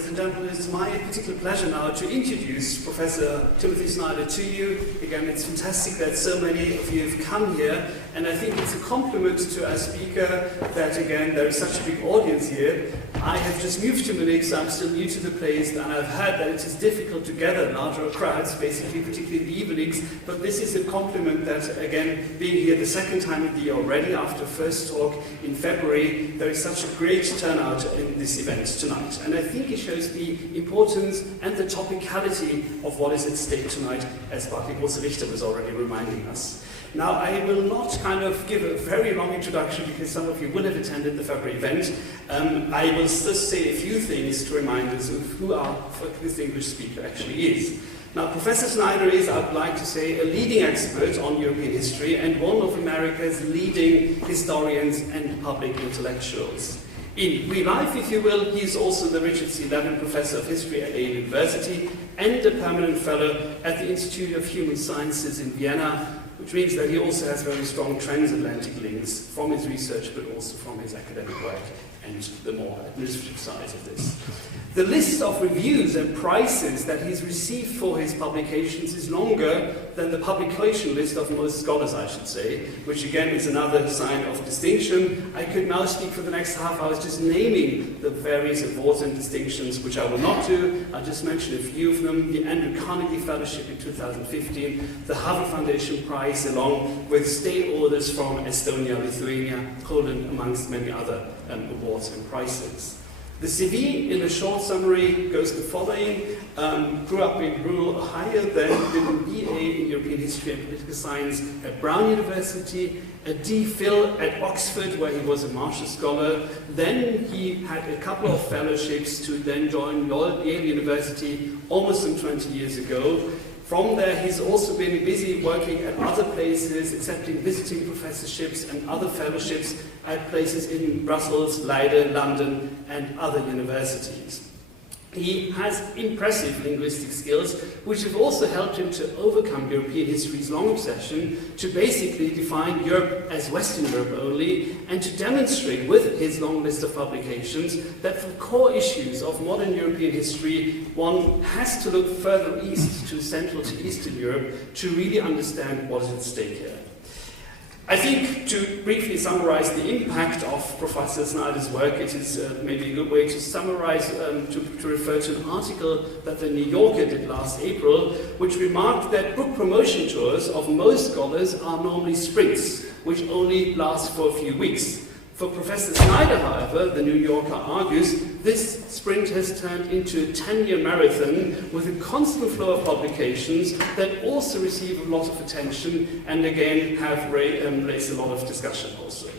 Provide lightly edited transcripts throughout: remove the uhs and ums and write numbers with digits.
ladies and gentlemen, it's my particular pleasure now to introduce Professor Timothy Snyder to you. Again, it's fantastic that so many of you have come here, and I think it's a compliment to our speaker that, again, there is such a big audience here. I have just moved to Munich, so I'm still new to the place, and I've heard that it is difficult to gather larger crowds, basically, particularly in the evenings, but this is a compliment that, again, being here the second time of the year already, after first talk in February, there is such a great turnout in this event tonight. And I think it shows the importance and the topicality of what is at stake tonight, as Barclay Richter was already reminding us. Now, I will not kind of give a very long introduction because some of you will have attended the February event. I will just say a few things to remind us of who our distinguished speaker actually is. Now, Professor Snyder is, I would like to say, a leading expert on European history and one of America's leading historians and public intellectuals. In real life, if you will, he is also the Richard C. Levin Professor of History at Yale University and a permanent fellow at the Institute of Human Sciences in Vienna, which means that he also has very strong transatlantic links from his research, but also from his academic work and the more administrative side of this. The list of reviews and prizes that he's received for his publications is longer than the publication list of most scholars, I should say, which again is another sign of distinction. I could now speak for the next half hour just naming the various awards and distinctions, which I will not do. I'll just mention a few of them. The Andrew Carnegie Fellowship in 2015, the Harvard Foundation Prize, along with state orders from Estonia, Lithuania, Poland, amongst many other awards and prizes. The CV, in a short summary, goes the following. Grew up in rural Ohio, then did a BA in European History and Political Science at Brown University, a DPhil at Oxford, where he was a Marshall Scholar. Then he had a couple of fellowships to then join Yale University almost some 20 years ago. From there, he's also been busy working at other places, accepting visiting professorships and other fellowships at places in Brussels, Leiden, London, and other universities. He has impressive linguistic skills, which have also helped him to overcome European history's long obsession to basically define Europe as Western Europe only, and to demonstrate with his long list of publications that for core issues of modern European history, one has to look further east to Central to Eastern Europe to really understand what is at stake here. I think to briefly summarize the impact of Professor Snyder's work, it is maybe a good way to summarize, to refer to an article that the New Yorker did last April, which remarked that book promotion tours of most scholars are normally sprints, which only last for a few weeks. For Professor Snyder, however, the New Yorker argues, this sprint has turned into a 10-year marathon with a constant flow of publications that also receive a lot of attention and again have raised a lot of discussion also.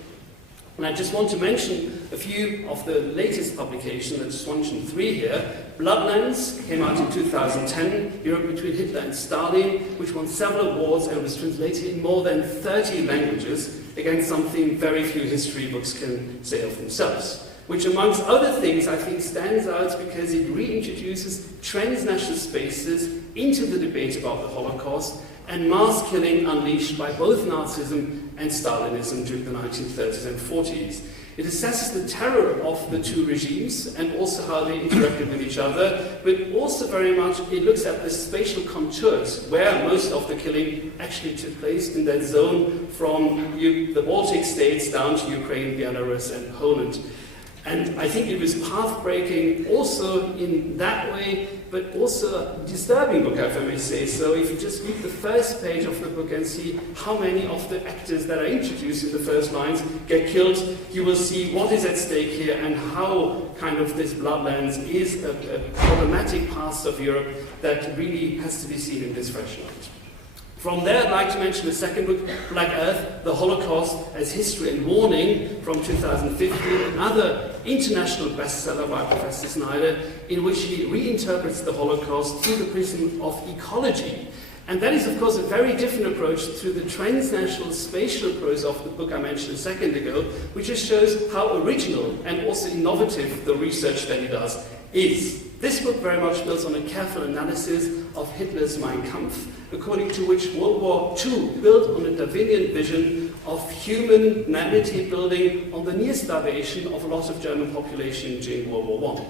And I just want to mention a few of the latest publications. I just mentioned three here. Bloodlands came out in 2010, Europe Between Hitler and Stalin, which won several awards and was translated in more than 30 languages. Again, something very few history books can say of themselves. Which, amongst other things, I think stands out because it reintroduces transnational spaces into the debate about the Holocaust and mass killing unleashed by both Nazism and Stalinism during the 1930s and 40s. It assesses the terror of the two regimes and also how they interacted with each other, but also very much it looks at the spatial contours where most of the killing actually took place in that zone from the Baltic states down to Ukraine, Belarus and Poland. And I think it was path-breaking also in that way, but also a disturbing book, if I may say so. If you just read the first page of the book and see how many of the actors that are introduced in the first lines get killed, you will see what is at stake here and how kind of this Bloodlands is a problematic past of Europe that really has to be seen in this fresh light. From there, I'd like to mention the second book, Black Earth, The Holocaust as History and Warning, from 2015, another international bestseller by Professor Snyder, in which he reinterprets the Holocaust through the prism of ecology. And that is, of course, a very different approach to the transnational spatial approach of the book I mentioned a second ago, which just shows how original and also innovative the research that he does is. This book very much builds on a careful analysis of Hitler's Mein Kampf, according to which World War II built on a Darwinian vision of humanity building on the near starvation of a lot of German population during World War I.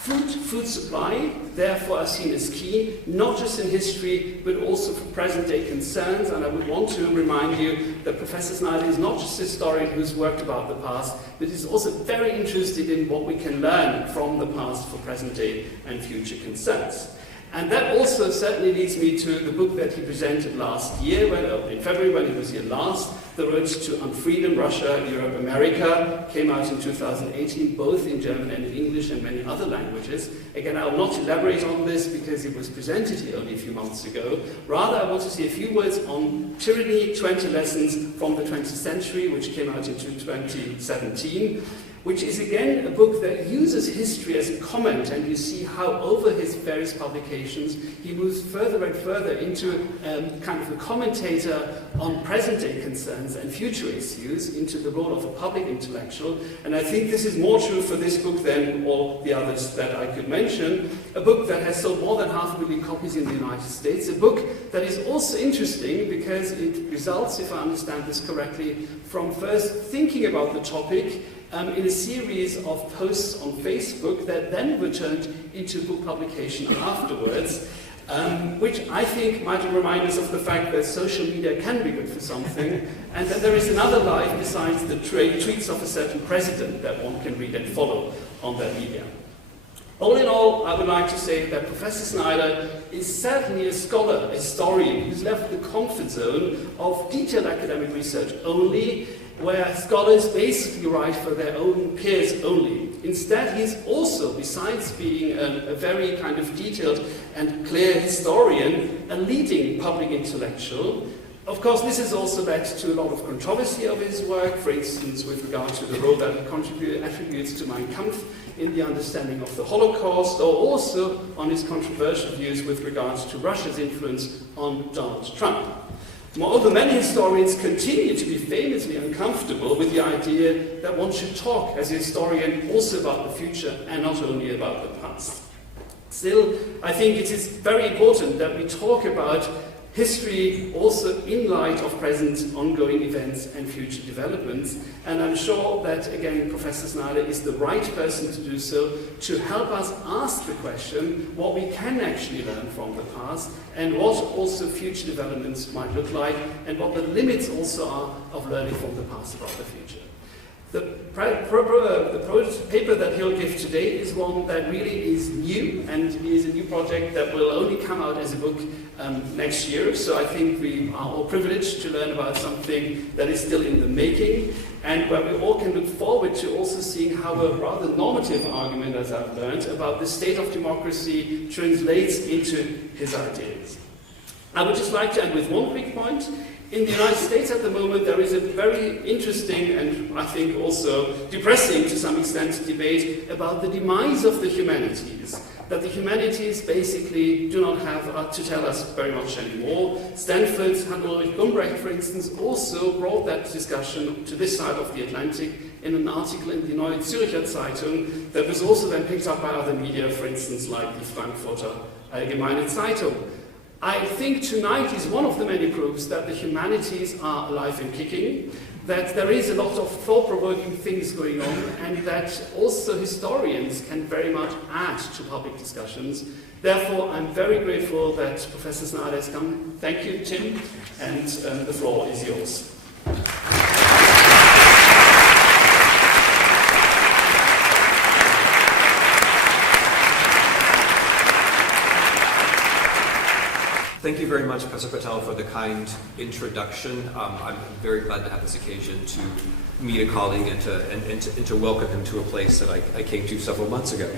Food supply, therefore, are seen as key, not just in history, but also for present-day concerns. And I would want to remind you that Professor Snyder is not just a historian who's worked about the past, but is also very interested in what we can learn from the past for present-day and future concerns. And that also certainly leads me to the book that he presented last year, in February when he was here last, The Road to Unfreedom, Russia, Europe, America, came out in 2018, both in German and in English and many other languages. Again, I will not elaborate on this because it was presented here only a few months ago. Rather, I want to say a few words on Tyranny, 20 Lessons from the 20th Century, which came out in 2017. Which is again a book that uses history as a comment, and you see how over his various publications he moves further and further into kind of a commentator on present-day concerns and future issues, into the role of a public intellectual. And I think this is more true for this book than all the others that I could mention. A book that has sold more than 500,000 copies in the United States. A book that is also interesting because it results, if I understand this correctly, from first thinking about the topic in a series of posts on Facebook that then were turned into book publication afterwards, which I think might remind us of the fact that social media can be good for something, and that there is another life besides the tweets of a certain president that one can read and follow on that media. All in all, I would like to say that Professor Snyder is certainly a scholar, a historian, who's left the comfort zone of detailed academic research only, where scholars basically write for their own peers only. Instead, he's also, besides being a very kind of detailed and clear historian, a leading public intellectual. Of course, this has also led to a lot of controversy of his work, for instance, with regard to the role that he attributes to Mein Kampf in the understanding of the Holocaust, or also on his controversial views with regards to Russia's influence on Donald Trump. Moreover, many historians continue to be famously uncomfortable with the idea that one should talk as a historian also about the future and not only about the past. Still, I think it is very important that we talk about history also in light of present ongoing events and future developments, and I'm sure that, again, Professor Snyder is the right person to do so, to help us ask the question what we can actually learn from the past and what also future developments might look like, and what the limits also are of learning from the past about the future. The paper that he'll give today is one that really is new, and is a new project that will only come out as a book next year. So I think we are all privileged to learn about something that is still in the making, and where we all can look forward to also seeing how a rather normative argument, as I've learned, about the state of democracy translates into his ideas. I would just like to end with one quick point. In the United States at the moment, there is a very interesting and I think also depressing to some extent debate about the demise of the humanities. That the humanities basically do not have to tell us very much anymore. Stanford's Hans-Ulrich Gumbrecht, for instance, also brought that discussion to this side of the Atlantic in an article in the Neue Zürcher Zeitung that was also then picked up by other media, for instance, like the Frankfurter Allgemeine Zeitung. I think tonight is one of the many proofs that the humanities are alive and kicking, that there is a lot of thought-provoking things going on, and that also historians can very much add to public discussions. Therefore, I'm very grateful that Professor Snyder has come. Thank you, Tim, and the floor is yours. Thank you very much, Professor Patel, for the kind introduction. I'm very glad to have this occasion to meet a colleague and to welcome him to a place that I came to several months ago.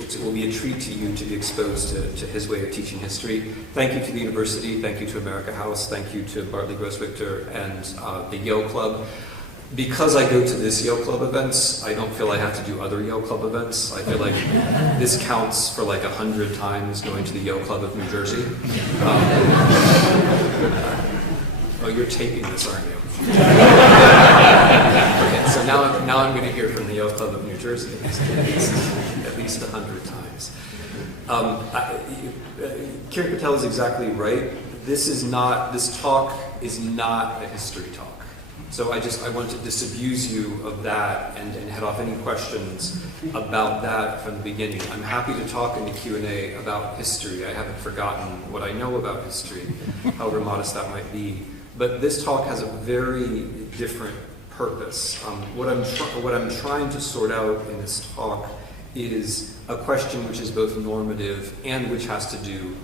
It will be a treat to you to be exposed to his way of teaching history. Thank you to the university, thank you to America House, thank you to Bartley Grosswictor and the Yale Club. Because I go to this Yale Club events, I don't feel I have to do other Yale Club events. I feel like this counts for like 100 times going to the Yale Club of New Jersey. Oh, you're taping this, aren't you? Okay, so now I'm going to hear from the Yale Club of New Jersey at least 100 times. Kiran Patel is exactly right. This talk is not a history talk. So I want to disabuse you of that and head off any questions about that from the beginning. I'm happy to talk in the Q&A about history. I haven't forgotten what I know about history, however modest that might be. But this talk has a very different purpose. What I'm trying to sort out in this talk is a question which is both normative and which has to do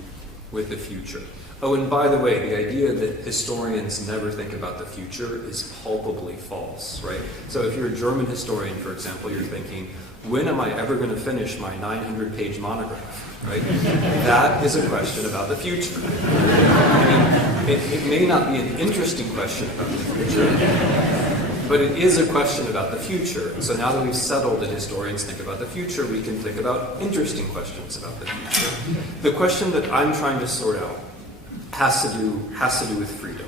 with the future. Oh, and by the way, the idea that historians never think about the future is palpably false, right? So if you're a German historian, for example, you're thinking, when am I ever going to finish my 900-page monograph, right? That is a question about the future. I mean, it may not be an interesting question about the future, but it is a question about the future. So now that we've settled that historians think about the future, we can think about interesting questions about the future. The question that I'm trying to sort out has to do with freedom.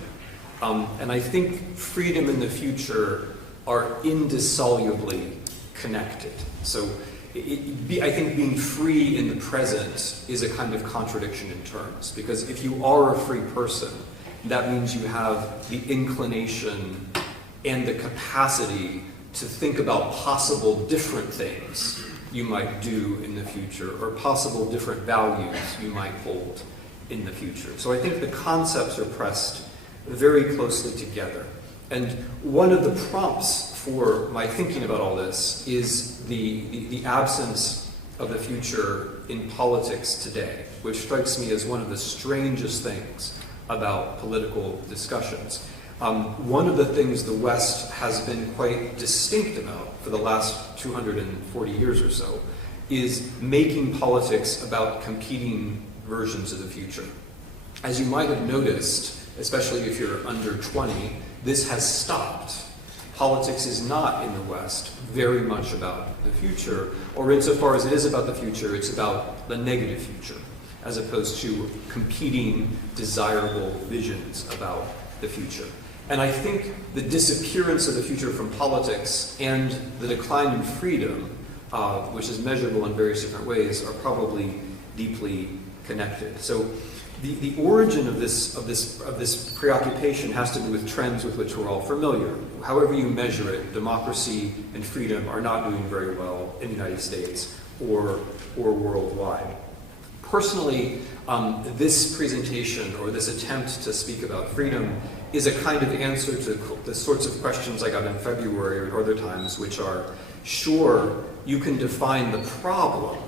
And I think freedom and the future are indissolubly connected. So I think being free in the present is a kind of contradiction in terms, because if you are a free person, that means you have the inclination and the capacity to think about possible different things you might do in the future, or possible different values you might hold in the future. So I think the concepts are pressed very closely together. And one of the prompts for my thinking about all this is the absence of the future in politics today, which strikes me as one of the strangest things about political discussions. One of the things the West has been quite distinct about for the last 240 years or so is making politics about competing versions of the future. As you might have noticed, especially if you're under 20, this has stopped. Politics is not in the West very much about the future, or insofar as it is about the future, it's about the negative future, as opposed to competing desirable visions about the future. And I think the disappearance of the future from politics and the decline in freedom, which is measurable in various different ways, are probably deeply connected. So the origin of this preoccupation has to do with trends with which we're all familiar. However you measure it, democracy and freedom are not doing very well in the United States or worldwide. Personally, this presentation, or this attempt to speak about freedom, is a kind of answer to the sorts of questions I got in February or other times, which are, sure, you can define the problem.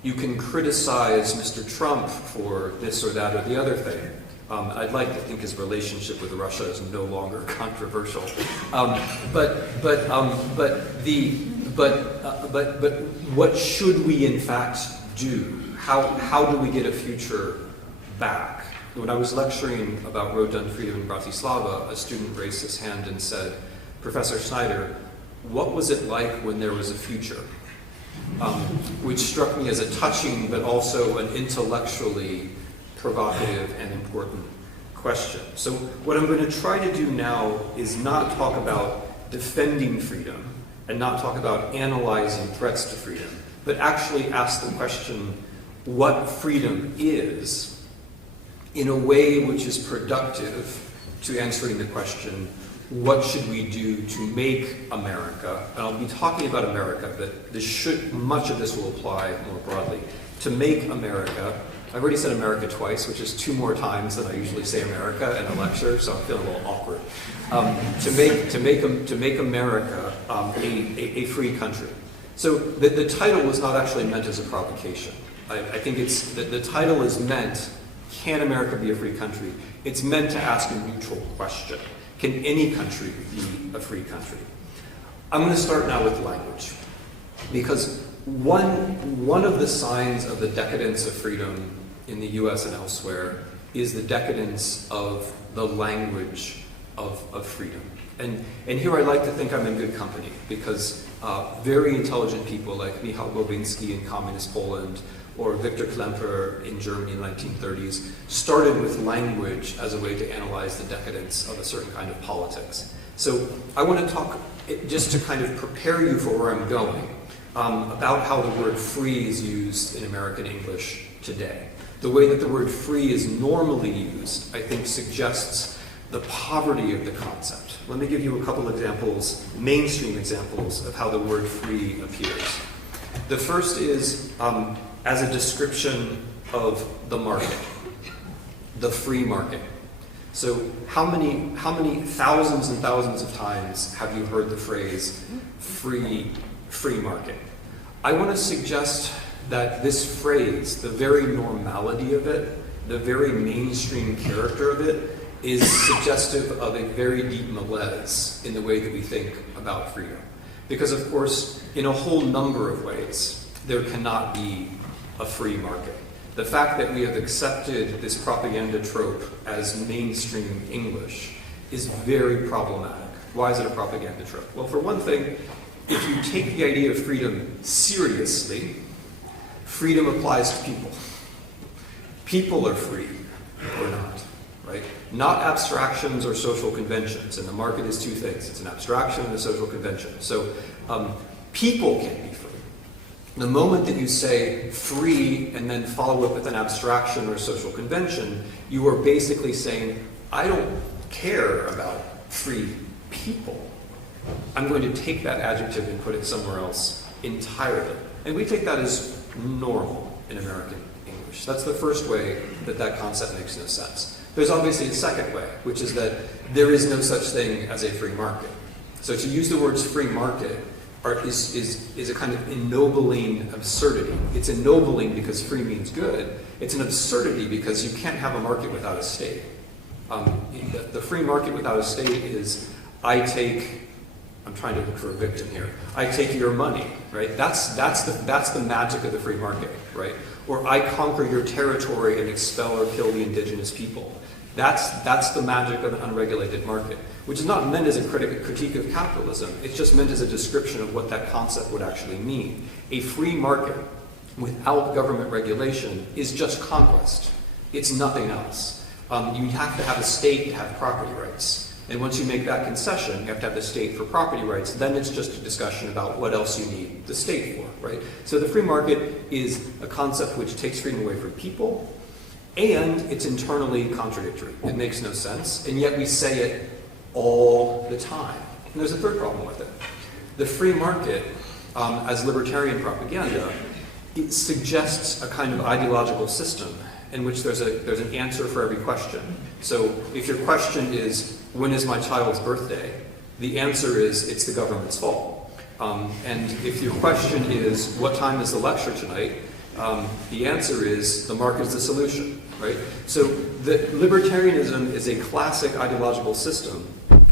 You can criticize Mr. Trump for this or that or the other thing. I'd like to think his relationship with Russia is no longer controversial. But what should we in fact do? How do we get a future back? When I was lecturing about Road-Done Freedom in Bratislava, a student raised his hand and said, Professor Snyder, what was it like when there was a future? Which struck me as a touching but also an intellectually provocative and important question. So what I'm going to try to do now is not talk about defending freedom and not talk about analyzing threats to freedom, but actually ask the question what freedom is in a way which is productive to answering the question, what should we do to make America, and I'll be talking about America, but much of this will apply more broadly, to make America, I've already said America twice, which is 2 more times than I usually say America in a lecture, so I'm feeling a little awkward, to make America a free country. So the title was not actually meant as a provocation. I think the title is meant, can America be a free country? It's meant to ask a neutral question. Can any country be a free country? I'm going to start now with language, because one of the signs of the decadence of freedom in the US and elsewhere is the decadence of the language of freedom. And here I like to think I'm in good company, because very intelligent people like Michał Bobiński in communist Poland, or Victor Klemperer in Germany in the 1930s, started with language as a way to analyze the decadence of a certain kind of politics. So I want to talk, just to kind of prepare you for where I'm going, about how the word free is used in American English today. The way that the word free is normally used, I think, suggests the poverty of the concept. Let me give you a couple examples, mainstream examples, of how the word free appears. The first is as a description of the market, the free market. So how many thousands and thousands of times have you heard the phrase free market? I want to suggest that this phrase, the very normality of it, the very mainstream character of it, is suggestive of a very deep malaise in the way that we think about freedom. Because of course, in a whole number of ways, there cannot be a free market. The fact that we have accepted this propaganda trope as mainstream English is very problematic. Why is it a propaganda trope? Well, for one thing, if you take the idea of freedom seriously, freedom applies to people. People are free or not, right? Not abstractions or social conventions. And the market is two things. It's an abstraction and a social convention. So people can be free. The moment that you say free and then follow up with an abstraction or social convention, you are basically saying, I don't care about free people. I'm going to take that adjective and put it somewhere else entirely. And we take that as normal in American English. That's the first way that that concept makes no sense. There's obviously a second way, which is that there is no such thing as a free market. So to use the words free market is a kind of ennobling absurdity. It's ennobling because free means good. It's an absurdity because you can't have a market without a state. The free market without a state is, I'm trying to look for a victim here. I take your money, right? That's the magic of the free market, right? Or I conquer your territory and expel or kill the indigenous people. That's the magic of an unregulated market, which is not meant as a critique of capitalism. It's just meant as a description of what that concept would actually mean. A free market without government regulation is just conquest. It's nothing else. You have to have a state to have property rights. And once you make that concession, you have to have the state for property rights, then it's just a discussion about what else you need the state for, right? So the free market is a concept which takes freedom away from people, and it's internally contradictory. It makes no sense, and yet we say it all the time. And there's a third problem with it. The free market, as libertarian propaganda, it suggests a kind of ideological system in which there's an answer for every question. So if your question is, when is my child's birthday? The answer is, it's the government's fault. And if your question is, what time is the lecture tonight? The answer is, the market is the solution, right? So the libertarianism is a classic ideological system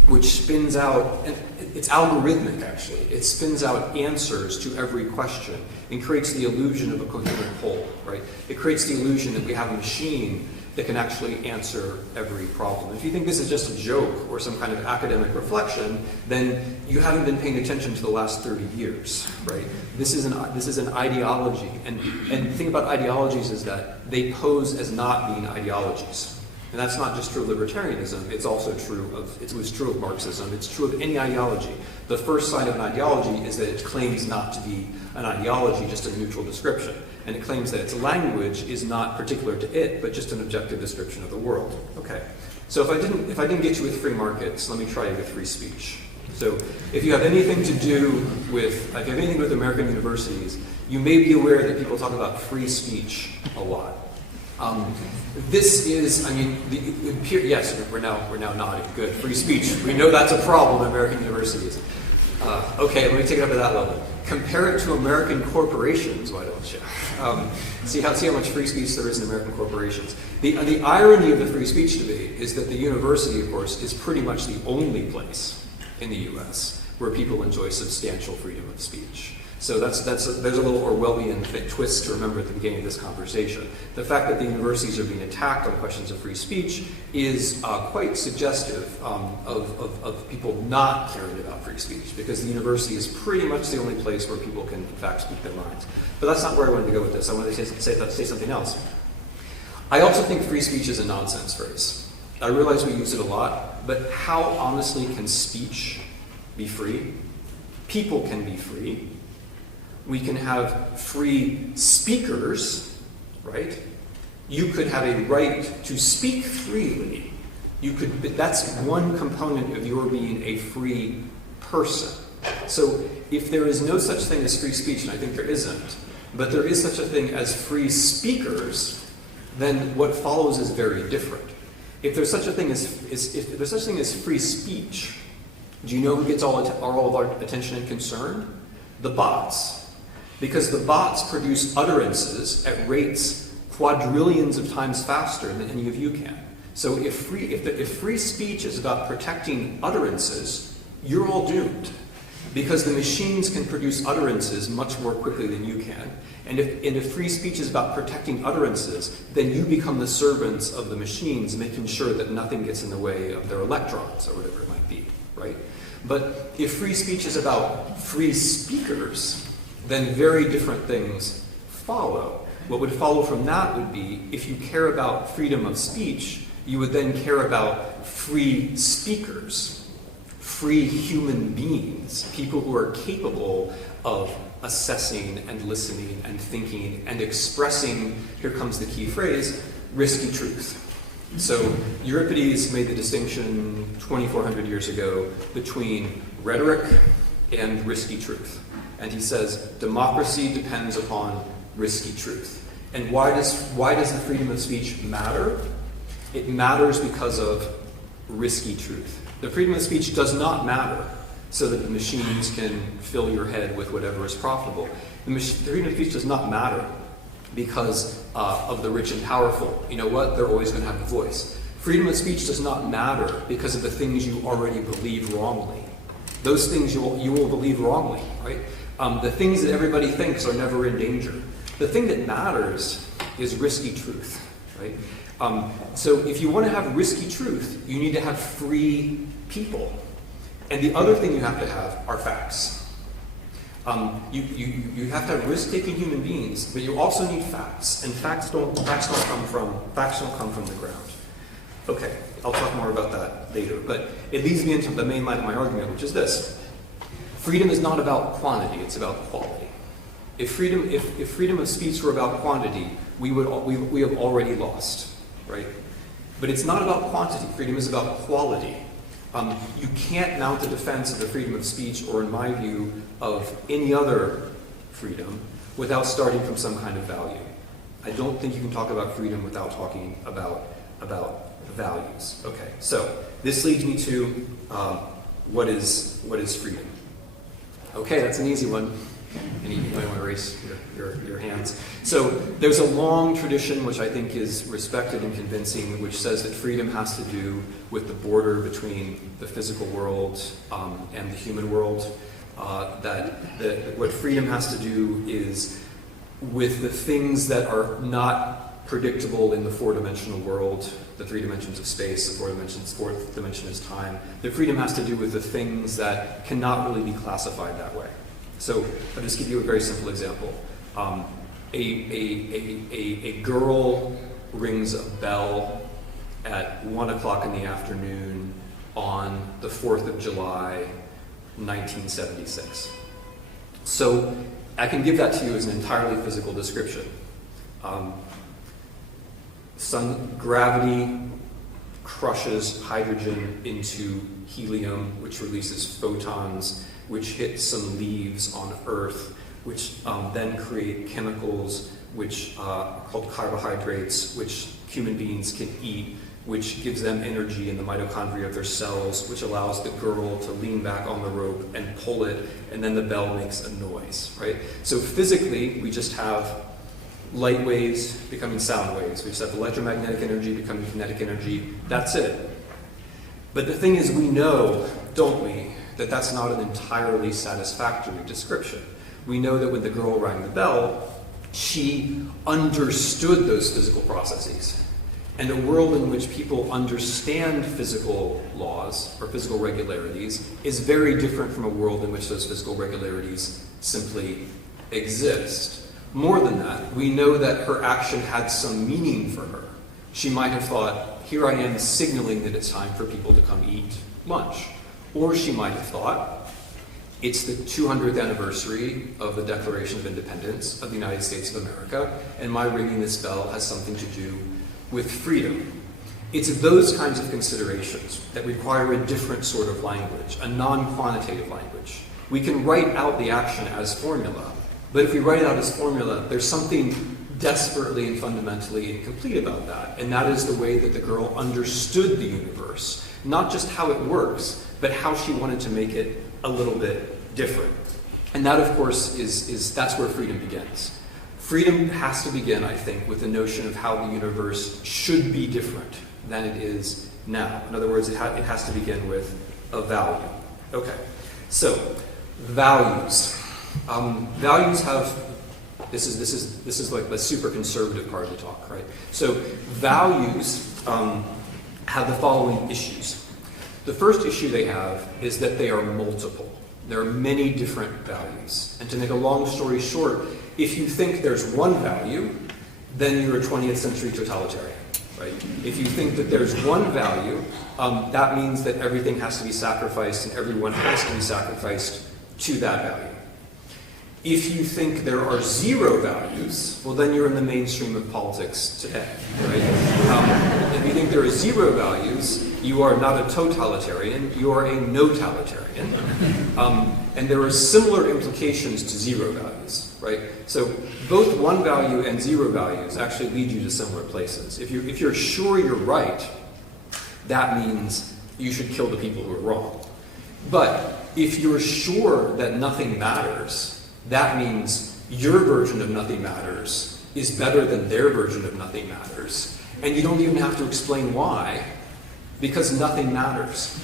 which spins out, and it's algorithmic actually, it spins out answers to every question and creates the illusion of a coherent whole, right? It creates the illusion that we have a machine that can actually answer every problem. If you think this is just a joke or some kind of academic reflection, then you haven't been paying attention to the last 30 years, right? This is an ideology, and the thing about ideologies is that they pose as not being ideologies. And that's not just true of libertarianism, it's also true of, it was true of Marxism, it's true of any ideology. The first sign of an ideology is that it claims not to be an ideology, just a neutral description. And it claims that its language is not particular to it, but just an objective description of the world. Okay, so if I didn't get you with free markets, let me try you with free speech. So if you have anything to do with, if you have anything with American universities, you may be aware that people talk about free speech a lot. This is, I mean, yes, we're now nodding. Good, free speech. We know that's a problem in American universities. Okay, let me take it up to that level. Compare it to American corporations, why don't you? See how much free speech there is in American corporations. The irony of the free speech debate is that the university, of course, is pretty much the only place in the U.S. where people enjoy substantial freedom of speech. So there's a little Orwellian twist to remember at the beginning of this conversation. The fact that the universities are being attacked on questions of free speech is quite suggestive of people not caring about free speech, because the university is pretty much the only place where people can, in fact, speak their minds. But that's not where I wanted to go with this. I wanted to say something else. I also think free speech is a nonsense phrase. I realize we use it a lot, but how honestly can speech be free? People can be free. We can have free speakers, right? You could have a right to speak freely, That's one component of your being a free person. So if there is no such thing as free speech, and I think there isn't, but there is such a thing as free speakers, then what follows is very different. If there's such a thing as free speech, do you know who gets all of our attention and concern? The bots. Because the bots produce utterances at rates quadrillions of times faster than any of you can. So if free speech is about protecting utterances, you're all doomed. Because the machines can produce utterances much more quickly than you can. And if free speech is about protecting utterances, then you become the servants of the machines, making sure that nothing gets in the way of their electrons, or whatever it might be, right? But if free speech is about free speakers, then very different things follow. What would follow from that would be, if you care about freedom of speech, you would then care about free speakers, free human beings, people who are capable of assessing and listening and thinking and expressing, here comes the key phrase, risky truth. So Euripides made the distinction 2,400 years ago between rhetoric and risky truth. And he says, democracy depends upon risky truth. And why does the freedom of speech matter? It matters because of risky truth. The freedom of speech does not matter so that the machines can fill your head with whatever is profitable. The freedom of speech does not matter because of the rich and powerful. You know what? They're always going to have a voice. Freedom of speech does not matter because of the things you already believe wrongly. Those things you will believe wrongly, right? The things that everybody thinks are never in danger. The thing that matters is risky truth, right? So if you want to have risky truth, you need to have free people. And the other thing you have to have are facts. You have to have risk-taking human beings, but you also need facts. And facts don't come from the ground. Okay, I'll talk more about that later. But it leads me into the main line of my argument, which is this. Freedom is not about quantity, it's about quality. If freedom of speech were about quantity, we have already lost, right? But it's not about quantity. Freedom is about quality. You can't mount a defense of the freedom of speech, or in my view, of any other freedom, without starting from some kind of value. I don't think you can talk about freedom without talking about values. Okay, so this leads me to what is freedom? Okay, that's an easy one. And you might want to raise your hands. So there's a long tradition, which I think is respected and convincing, which says that freedom has to do with the border between the physical world and the human world. That what freedom has to do is with the things that are not predictable in the four-dimensional world, the three dimensions of space, the fourth dimension is time. The freedom has to do with the things that cannot really be classified that way. So I'll just give you a very simple example. A girl rings a bell at 1 o'clock in the afternoon on the 4th of July, 1976. So I can give that to you as an entirely physical description. Gravity crushes hydrogen into helium, which releases photons, which hit some leaves on Earth, which then create chemicals which are called carbohydrates, which human beings can eat, which gives them energy in the mitochondria of their cells, which allows the girl to lean back on the rope and pull it, and then the bell makes a noise, right? So physically, we just have light waves becoming sound waves. We just have electromagnetic energy becoming kinetic energy. That's it. But the thing is, we know, don't we, that that's not an entirely satisfactory description. We know that when the girl rang the bell, she understood those physical processes. And a world in which people understand physical laws or physical regularities is very different from a world in which those physical regularities simply exist. More than that, we know that her action had some meaning for her. She might have thought, here I am signaling that it's time for people to come eat lunch. Or she might have thought, it's the 200th anniversary of the Declaration of Independence of the United States of America, and my ringing this bell has something to do with freedom. It's those kinds of considerations that require a different sort of language, a non-quantitative language. We can write out the action as formula, but if we write it out as formula, there's something desperately and fundamentally incomplete about that, and that is the way that the girl understood the universe. Not just how it works, but how she wanted to make it a little bit different. And that, of course, that's where freedom begins. Freedom has to begin, I think, with the notion of how the universe should be different than it is now. In other words, it has to begin with a value. Okay, so values. Values have, this is like the super conservative part of the talk, right? So values have the following issues. The first issue they have is that they are multiple. There are many different values. And to make a long story short, if you think there's one value, then you're a 20th century totalitarian, right? If you think that there's one value, that means that everything has to be sacrificed and everyone has to be sacrificed to that value. If you think there are zero values, well, then you're in the mainstream of politics today, right? If you think there are zero values, you are not a totalitarian, you are a no-talitarian. And there are similar implications to zero values, right? So both one value and zero values actually lead you to similar places. If you're sure you're right, that means you should kill the people who are wrong. But if you're sure that nothing matters, that means your version of nothing matters is better than their version of nothing matters. And you don't even have to explain why, because nothing matters.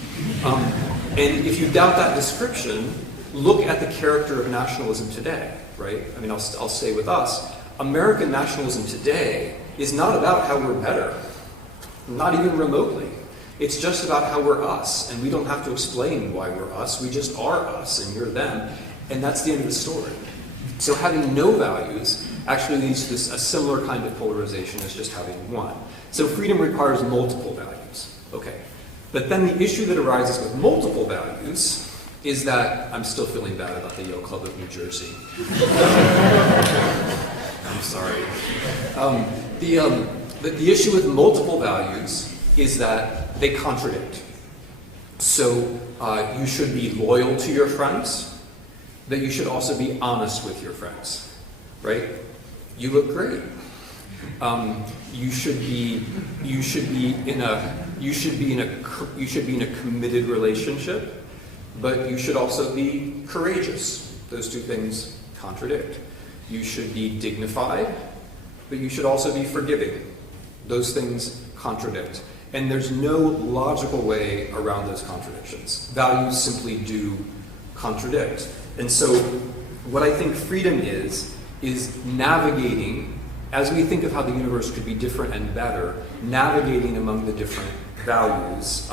And if you doubt that description, look at the character of nationalism today, right? I mean, I'll say with us, American nationalism today is not about how we're better, not even remotely. It's just about how we're us, and we don't have to explain why we're us. We just are us, and you're them. And that's the end of the story. So having no values actually leads to a similar kind of polarization as just having one. So freedom requires multiple values. Okay. But then the issue that arises with multiple values is that I'm still feeling bad about the Yale Club of New Jersey. I'm sorry. The issue with multiple values is that they contradict. So you should be loyal to your friends, that you should also be honest with your friends, right? You look great. You should be in a committed relationship, but you should also be courageous. Those two things contradict. You should be dignified, but you should also be forgiving. Those things contradict. And there's no logical way around those contradictions. Values simply do contradict. And so what I think freedom is navigating, as we think of how the universe could be different and better, navigating among the different values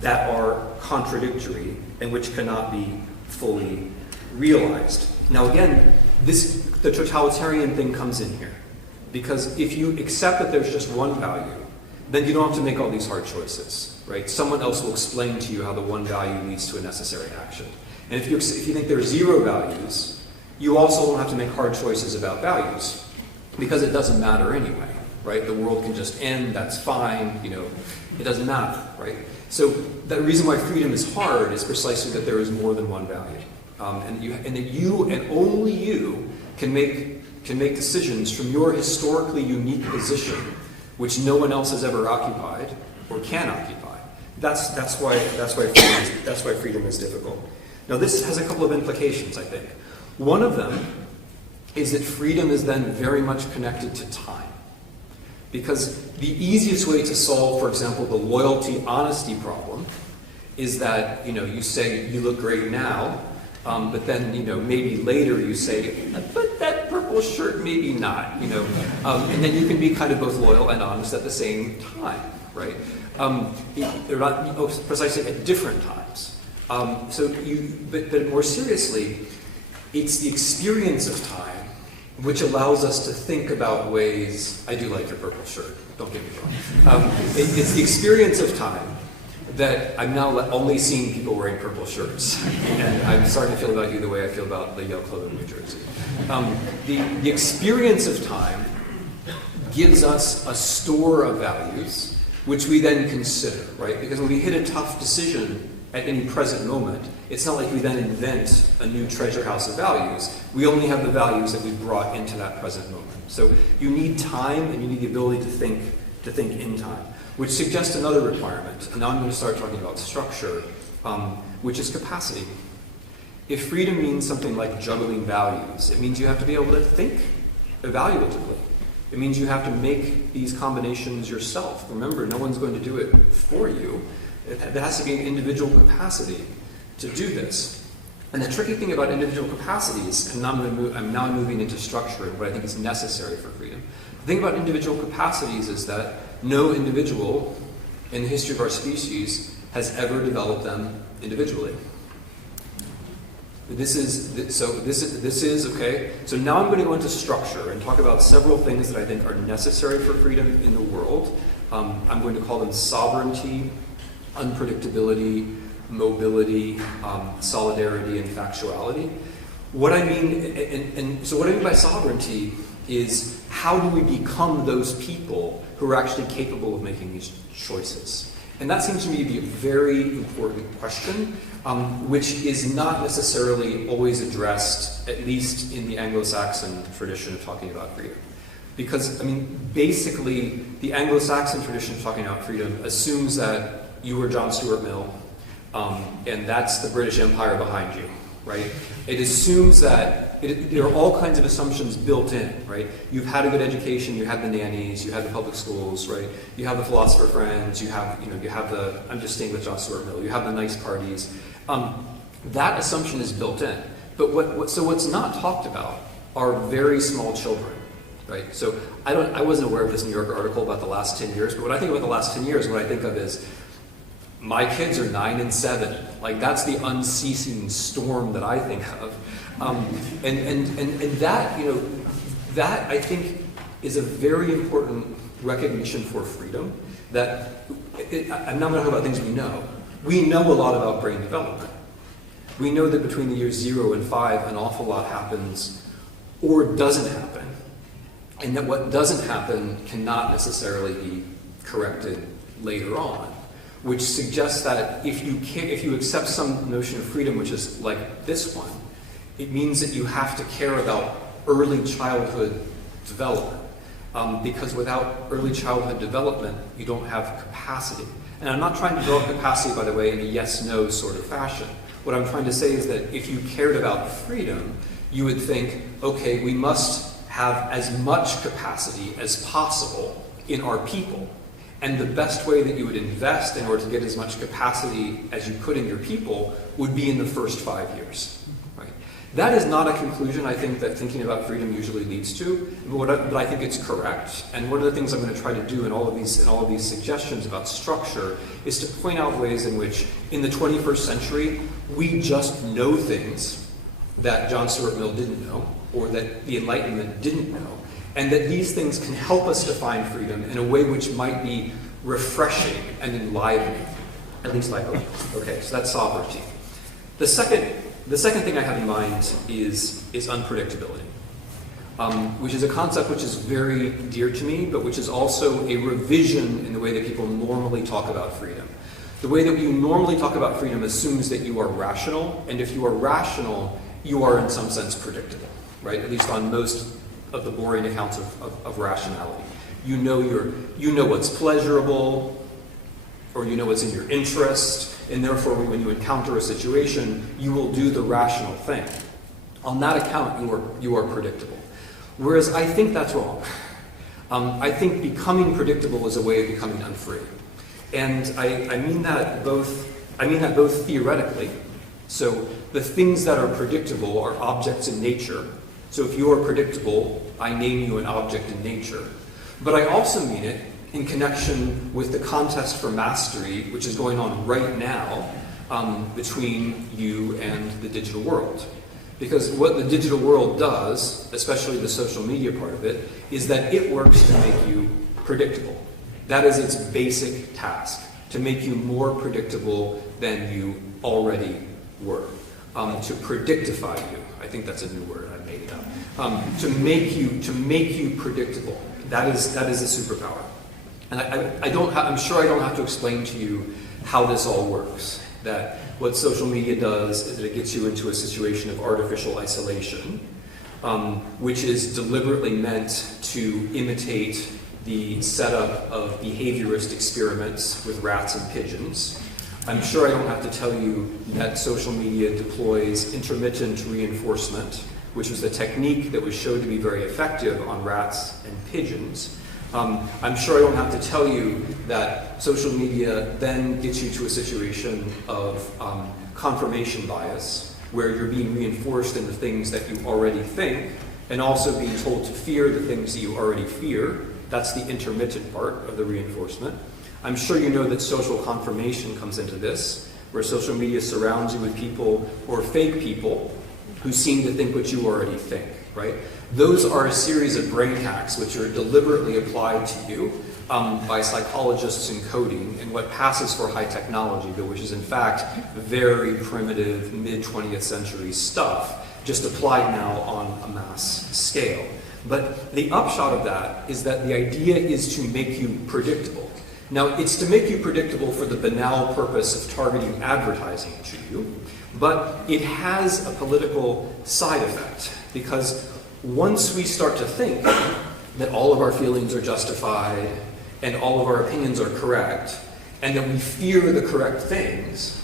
that are contradictory and which cannot be fully realized. Now again, the totalitarian thing comes in here. Because if you accept that there's just one value, then you don't have to make all these hard choices, right? Someone else will explain to you how the one value leads to a necessary action. And if you think there are zero values, you also won't have to make hard choices about values, because it doesn't matter anyway, right? The world can just end, that's fine, it doesn't matter, right? So the reason why freedom is hard is precisely that there is more than one value. And that you and only you can make decisions from your historically unique position, which no one else has ever occupied or can occupy. That's why freedom is difficult. Now this has a couple of implications, I think. One of them is that freedom is then very much connected to time. Because the easiest way to solve, for example, the loyalty-honesty problem is that, you say you look great now, but then, maybe later you say, but that purple shirt, maybe not, and then you can be kind of both loyal and honest at the same time, right? They're not precisely at different times. But more seriously, it's the experience of time which allows us to think about ways. I do like your purple shirt, don't get me wrong. It's the experience of time that I'm now only seeing people wearing purple shirts. And I'm starting to feel about you the way I feel about the Yale Club of New Jersey. The experience of time gives us a store of values which we then consider, right? Because when we hit a tough decision at any present moment, it's not like we then invent a new treasure house of values. We only have the values that we brought into that present moment. So you need time and you need the ability to think in time, which suggests another requirement. And now I'm going to start talking about structure, which is capacity. If freedom means something like juggling values, it means you have to be able to think evaluatively. It means you have to make these combinations yourself. Remember, no one's going to do it for you. There has to be an individual capacity to do this. And the tricky thing about individual capacities, and now I'm now moving into structure and what I think is necessary for freedom. The thing about individual capacities is that no individual in the history of our species has ever developed them individually. This is okay. So now I'm going to go into structure and talk about several things that I think are necessary for freedom in the world. I'm going to call them sovereignty, unpredictability, mobility, solidarity, and factuality. What I mean, so what I mean by sovereignty is how do we become those people who are actually capable of making these choices? And that seems to me to be a very important question, which is not necessarily always addressed, at least in the Anglo-Saxon tradition of talking about freedom. Because, I mean, basically, the Anglo-Saxon tradition of talking about freedom assumes that you were John Stuart Mill, and that's the British Empire behind you, right? It assumes that there are all kinds of assumptions built in, right? You've had a good education, you had the nannies, you had the public schools, right? You have the philosopher friends, you have the, I'm just staying with John Stuart Mill, you have the nice parties. That assumption is built in. But what's not talked about are very small children, right? So I wasn't aware of this New Yorker article about the last 10 years, but when I think about the last 10 years, what I think of is my kids are 9 and 7. Like, that's the unceasing storm that I think of. And that, that I think is a very important recognition for freedom. That, I'm not going to talk about things we know. We know a lot about brain development. We know that between the years 0 and 5, an awful lot happens or doesn't happen. And that what doesn't happen cannot necessarily be corrected later on. Which suggests that if you accept some notion of freedom, which is like this one, it means that you have to care about early childhood development. Because without early childhood development, you don't have capacity. And I'm not trying to develop capacity, by the way, in a yes-no sort of fashion. What I'm trying to say is that if you cared about freedom, you would think, okay, we must have as much capacity as possible in our people. And the best way that you would invest in order to get as much capacity as you could in your people would be in the first 5 years. Right? That is not a conclusion I think that thinking about freedom usually leads to, but I think it's correct. And one of the things I'm going to try to do in all of these suggestions about structure is to point out ways in which in the 21st century we just know things that John Stuart Mill didn't know, or that the Enlightenment didn't know. And that these things can help us define freedom in a way which might be refreshing and enlivening, at least I hope. Okay, so that's sovereignty. The second thing I have in mind is unpredictability, which is a concept which is very dear to me, but which is also a revision in the way that people normally talk about freedom. The way that you normally talk about freedom assumes that you are rational, and if you are rational, you are in some sense predictable, right? At least on most of the boring accounts of rationality. You know what's pleasurable, or you know what's in your interest, and therefore when you encounter a situation, you will do the rational thing. On that account, you are predictable. Whereas I think that's wrong. I think becoming predictable is a way of becoming unfree. And I mean that both theoretically. So the things that are predictable are objects in nature. So if you are predictable, I name you an object in nature. But I also mean it in connection with the contest for mastery, which is going on right now between you and the digital world. Because what the digital world does, especially the social media part of it, is that it works to make you predictable. That is its basic task, to make you more predictable than you already were. To predictify you. I think that's a new word, I made it up. To make you predictable. That is a superpower. And I'm sure I don't have to explain to you how this all works. That what social media does is that it gets you into a situation of artificial isolation, which is deliberately meant to imitate the setup of behaviorist experiments with rats and pigeons. I'm sure I don't have to tell you that social media deploys intermittent reinforcement, which was a technique that was shown to be very effective on rats and pigeons. I'm sure I don't have to tell you that social media then gets you to a situation of confirmation bias, where you're being reinforced in the things that you already think, and also being told to fear the things that you already fear. That's the intermittent part of the reinforcement. I'm sure you know that social confirmation comes into this, where social media surrounds you with people or fake people who seem to think what you already think, right? Those are a series of brain hacks which are deliberately applied to you by psychologists in coding in what passes for high technology, but which is in fact very primitive mid-20th century stuff, just applied now on a mass scale. But the upshot of that is that the idea is to make you predictable. Now, it's to make you predictable for the banal purpose of targeting advertising to you, but it has a political side effect, because once we start to think that all of our feelings are justified and all of our opinions are correct, and that we fear the correct things,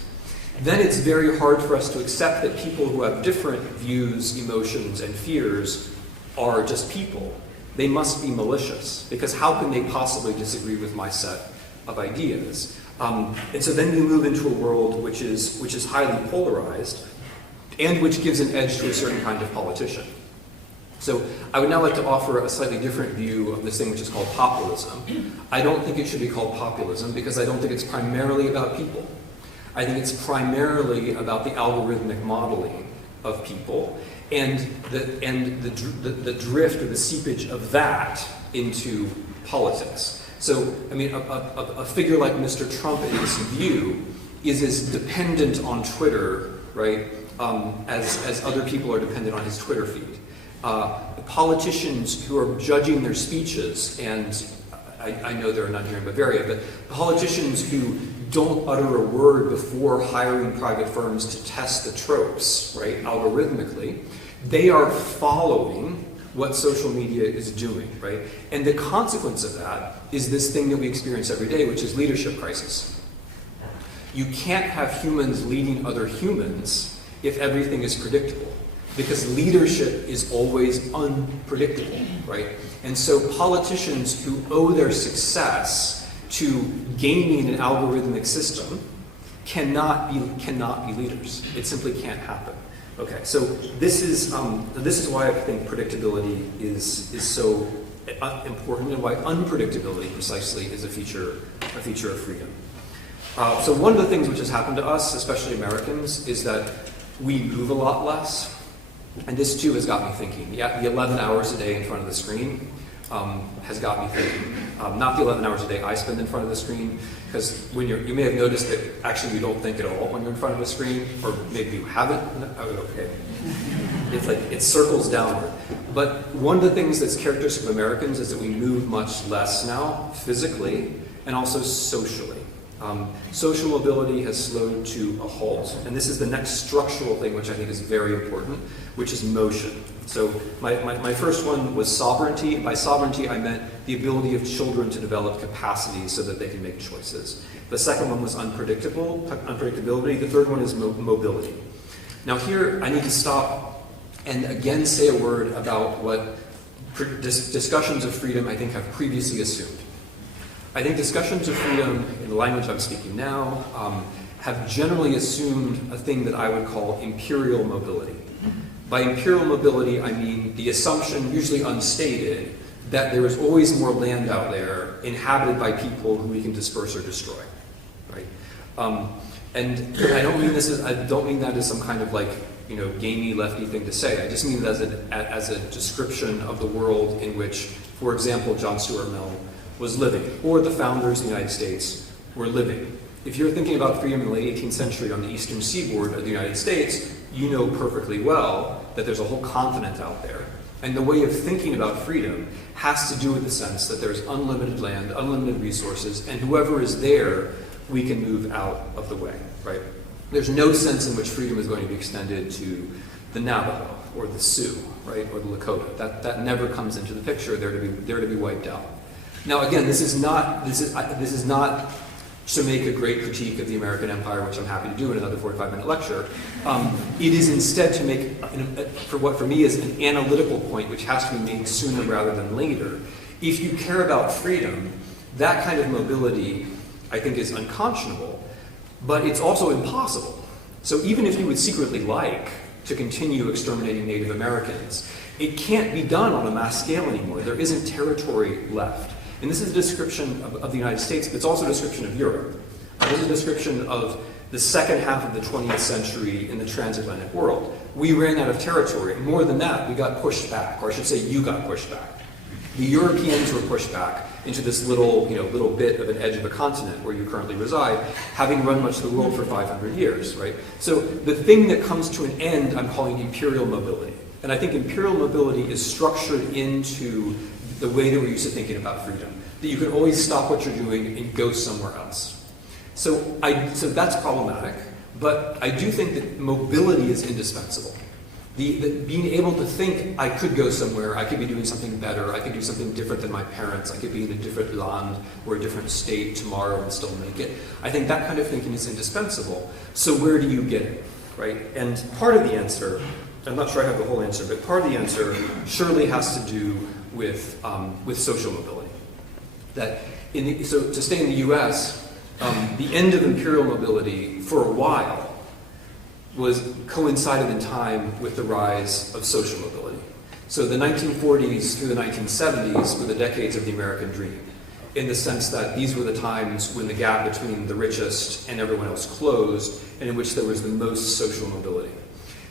then it's very hard for us to accept that people who have different views, emotions, and fears are just people. They must be malicious, because how can they possibly disagree with my set of ideas? And so then you move into a world which is highly polarized, and which gives an edge to a certain kind of politician. So I would now like to offer a slightly different view of this thing which is called populism. I don't think it should be called populism, because I don't think it's primarily about people. I think it's primarily about the algorithmic modeling of people and the drift or the seepage of that into politics. So, I mean, a figure like Mr. Trump in this view is as dependent on Twitter, right, as other people are dependent on his Twitter feed. Politicians who are judging their speeches, and I know there are none here in Bavaria, but politicians who don't utter a word before hiring private firms to test the tropes, right, algorithmically, they are following what social media is doing, right? And the consequence of that is this thing that we experience every day, which is leadership crisis. You can't have humans leading other humans if everything is predictable, because leadership is always unpredictable, right? And so politicians who owe their success to gaming an algorithmic system cannot be leaders. It simply can't happen. Okay, so this is why I think predictability is so important, and why unpredictability precisely is a feature of freedom. So one of the things which has happened to us, especially Americans, is that we move a lot less, and this too has got me thinking. The 11 hours a day in front of the screen has got me thinking. Not the 11 hours a day I spend in front of the screen, because you may have noticed that actually you don't think at all when you're in front of a screen, or maybe you haven't. Okay. It's like it circles downward. But one of the things that's characteristic of Americans is that we move much less now, physically, and also socially. Social mobility has slowed to a halt, and this is the next structural thing which I think is very important, which is motion. So my first one was sovereignty, and by sovereignty I meant the ability of children to develop capacity so that they can make choices. The second one was unpredictability. The third one is mobility. Now here I need to stop and again say a word about what discussions of freedom I think have previously assumed. I think discussions of freedom, in the language I'm speaking now, have generally assumed a thing that I would call imperial mobility. By imperial mobility, I mean the assumption, usually unstated, that there is always more land out there inhabited by people who we can disperse or destroy, right? And I don't mean that as some kind of like, gamey lefty thing to say. I just mean it as a description of the world in which, for example, John Stuart Mill was living, or the founders of the United States were living. If you're thinking about freedom in the late 18th century on the eastern seaboard of the United States, you know perfectly well that there's a whole continent out there And the way of thinking about freedom has to do with the sense that there's unlimited land, unlimited resources, and whoever is there, we can move out of the way, right? There's no sense in which freedom is going to be extended to the Navajo or the Sioux, right, or the Lakota. That never comes into the picture. They're to be wiped out. Now, again, this is not to make a great critique of the American Empire, which I'm happy to do in another 45-minute lecture. It is instead to make, for what for me is an analytical point, which has to be made sooner rather than later. If you care about freedom, that kind of mobility, I think, is unconscionable, but it's also impossible. So even if you would secretly like to continue exterminating Native Americans, it can't be done on a mass scale anymore. There isn't territory left. And this is a description of the United States, but it's also a description of Europe. This is a description of the second half of the 20th century in the transatlantic world. We ran out of territory. More than that, we got pushed back, or I should say you got pushed back. The Europeans were pushed back into this little bit of an edge of a continent where you currently reside, having run much of the world for 500 years, right? So the thing that comes to an end, I'm calling imperial mobility. And I think imperial mobility is structured into the way that we're used to thinking about freedom, that you can always stop what you're doing and go somewhere else. So that's problematic, but I do think that mobility is indispensable. Being able to think, I could go somewhere, I could be doing something better, I could do something different than my parents, I could be in a different land or a different state tomorrow and still make it. I think that kind of thinking is indispensable. So where do you get it, right? And part of the answer, I'm not sure I have the whole answer, but part of the answer surely has to do with social mobility. So to stay in the US, the end of imperial mobility for a while coincided in time with the rise of social mobility. So the 1940s through the 1970s were the decades of the American dream, in the sense that these were the times when the gap between the richest and everyone else closed, and in which there was the most social mobility.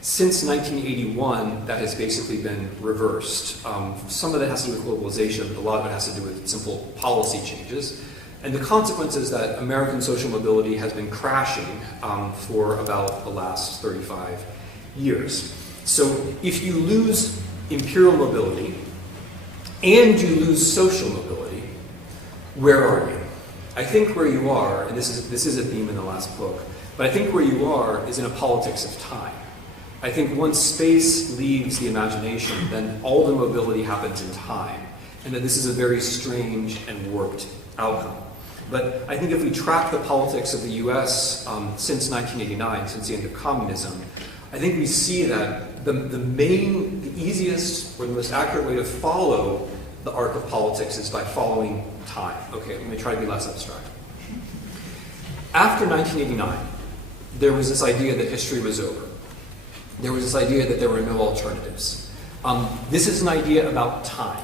Since 1981, that has basically been reversed. Some of that has to do with globalization, but a lot of it has to do with simple policy changes. And the consequence is that American social mobility has been crashing for about the last 35 years. So if you lose imperial mobility and you lose social mobility, where are you? I think where you are, and this is a theme in the last book, but I think where you are is in a politics of time. I think once space leaves the imagination, then all the mobility happens in time, and that this is a very strange and warped outcome. But I think if we track the politics of the US since 1989, since the end of communism, I think we see that the easiest or the most accurate way to follow the arc of politics is by following time. Okay, let me try to be less abstract. After 1989, there was this idea that history was over. There was this idea that there were no alternatives. This is an idea about time.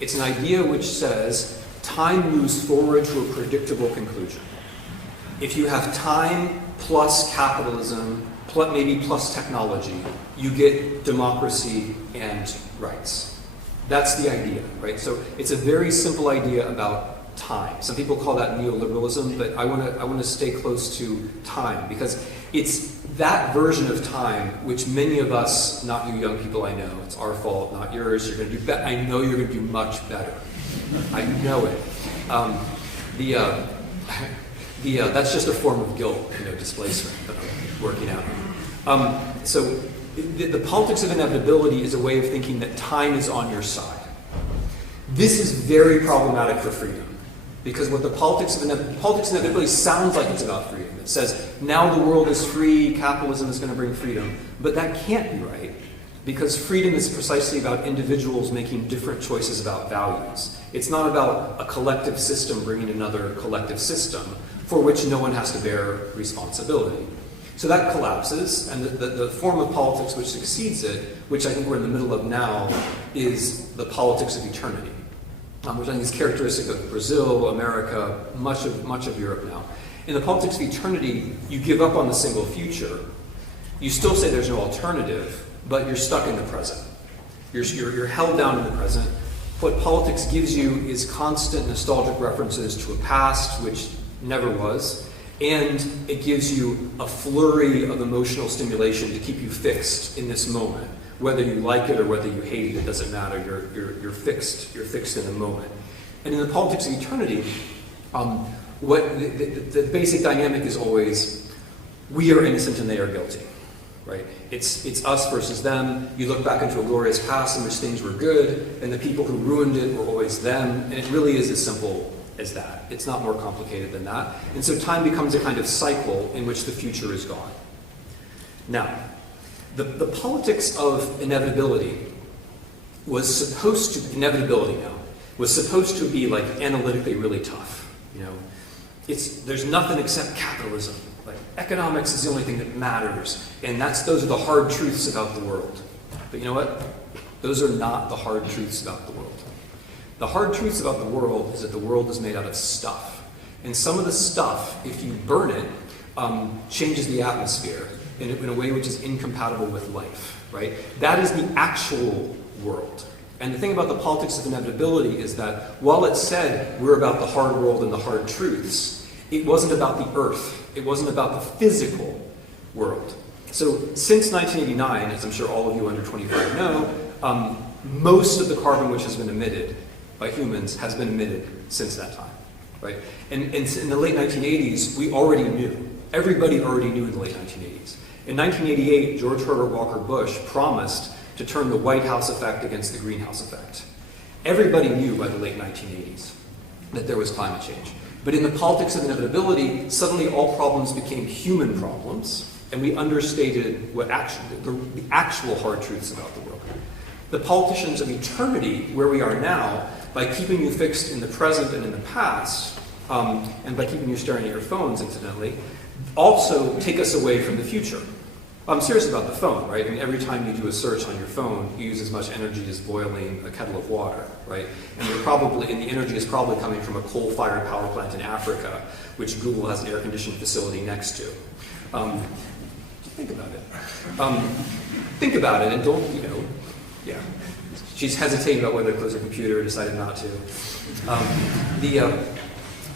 It's an idea which says time moves forward to a predictable conclusion. If you have time plus capitalism, maybe plus technology, you get democracy and rights. That's the idea, right? So it's a very simple idea about time. Some people call that neoliberalism, but I want to stay close to time, because it's that version of time which many of us, not you young people, I know, it's our fault, not yours, you're going to do better. I know you're going to do much better. I know it. That's just a form of guilt, displacement that I'm working out. So the politics of inevitability is a way of thinking that time is on your side. This is very problematic for freedom, because what the politics of inevitability sounds like it's about freedom. It says, now the world is free, capitalism is going to bring freedom. But that can't be right, because freedom is precisely about individuals making different choices about values. It's not about a collective system bringing another collective system for which no one has to bear responsibility. So that collapses, and the form of politics which succeeds it, which I think we're in the middle of now, is the politics of eternity, which I think is characteristic of Brazil, America, much of Europe now. In the politics of eternity, you give up on the single future. You still say there's no alternative, but you're stuck in the present. You're held down in the present. What politics gives you is constant nostalgic references to a past which never was, and it gives you a flurry of emotional stimulation to keep you fixed in this moment, Whether you like it or whether you hate it, it doesn't matter. You're fixed. You're fixed in the moment. And in the politics of eternity, the basic dynamic is always we are innocent and they are guilty. Right? It's us versus them. You look back into a glorious past in which things were good, and the people who ruined it were always them, and it really is as simple as that. It's not more complicated than that. And so time becomes a kind of cycle in which the future is gone. Now, the politics of inevitability was supposed to be like analytically really tough. You know, there's nothing except capitalism. Like, economics is the only thing that matters, and those are the hard truths about the world. But you know what? Those are not the hard truths about the world. The hard truths about the world is that the world is made out of stuff. And some of the stuff, if you burn it, changes the atmosphere in a way which is incompatible with life, right? That is the actual world. And the thing about the politics of inevitability is that while it said we're about the hard world and the hard truths, it wasn't about the earth. It wasn't about the physical world. So since 1989, as I'm sure all of you under 25 know, most of the carbon which has been emitted by humans has been emitted since that time, right? And in the late 1980s, we already knew. Everybody already knew in the late 1980s. In 1988, George Herbert Walker Bush promised to turn the White House effect against the greenhouse effect. Everybody knew by the late 1980s that there was climate change. But in the politics of inevitability, suddenly all problems became human problems, and we understated the actual hard truths about the world. The politicians of eternity, where we are now, by keeping you fixed in the present and in the past, and by keeping you staring at your phones, incidentally, also take us away from the future. I'm serious about the phone, right? I mean, every time you do a search on your phone, you use as much energy as boiling a kettle of water, right? And the energy is probably coming from a coal-fired power plant in Africa, which Google has an air-conditioned facility next to. Think about it. Think about it, and don't, yeah. She's hesitating about whether to close her computer, decided not to.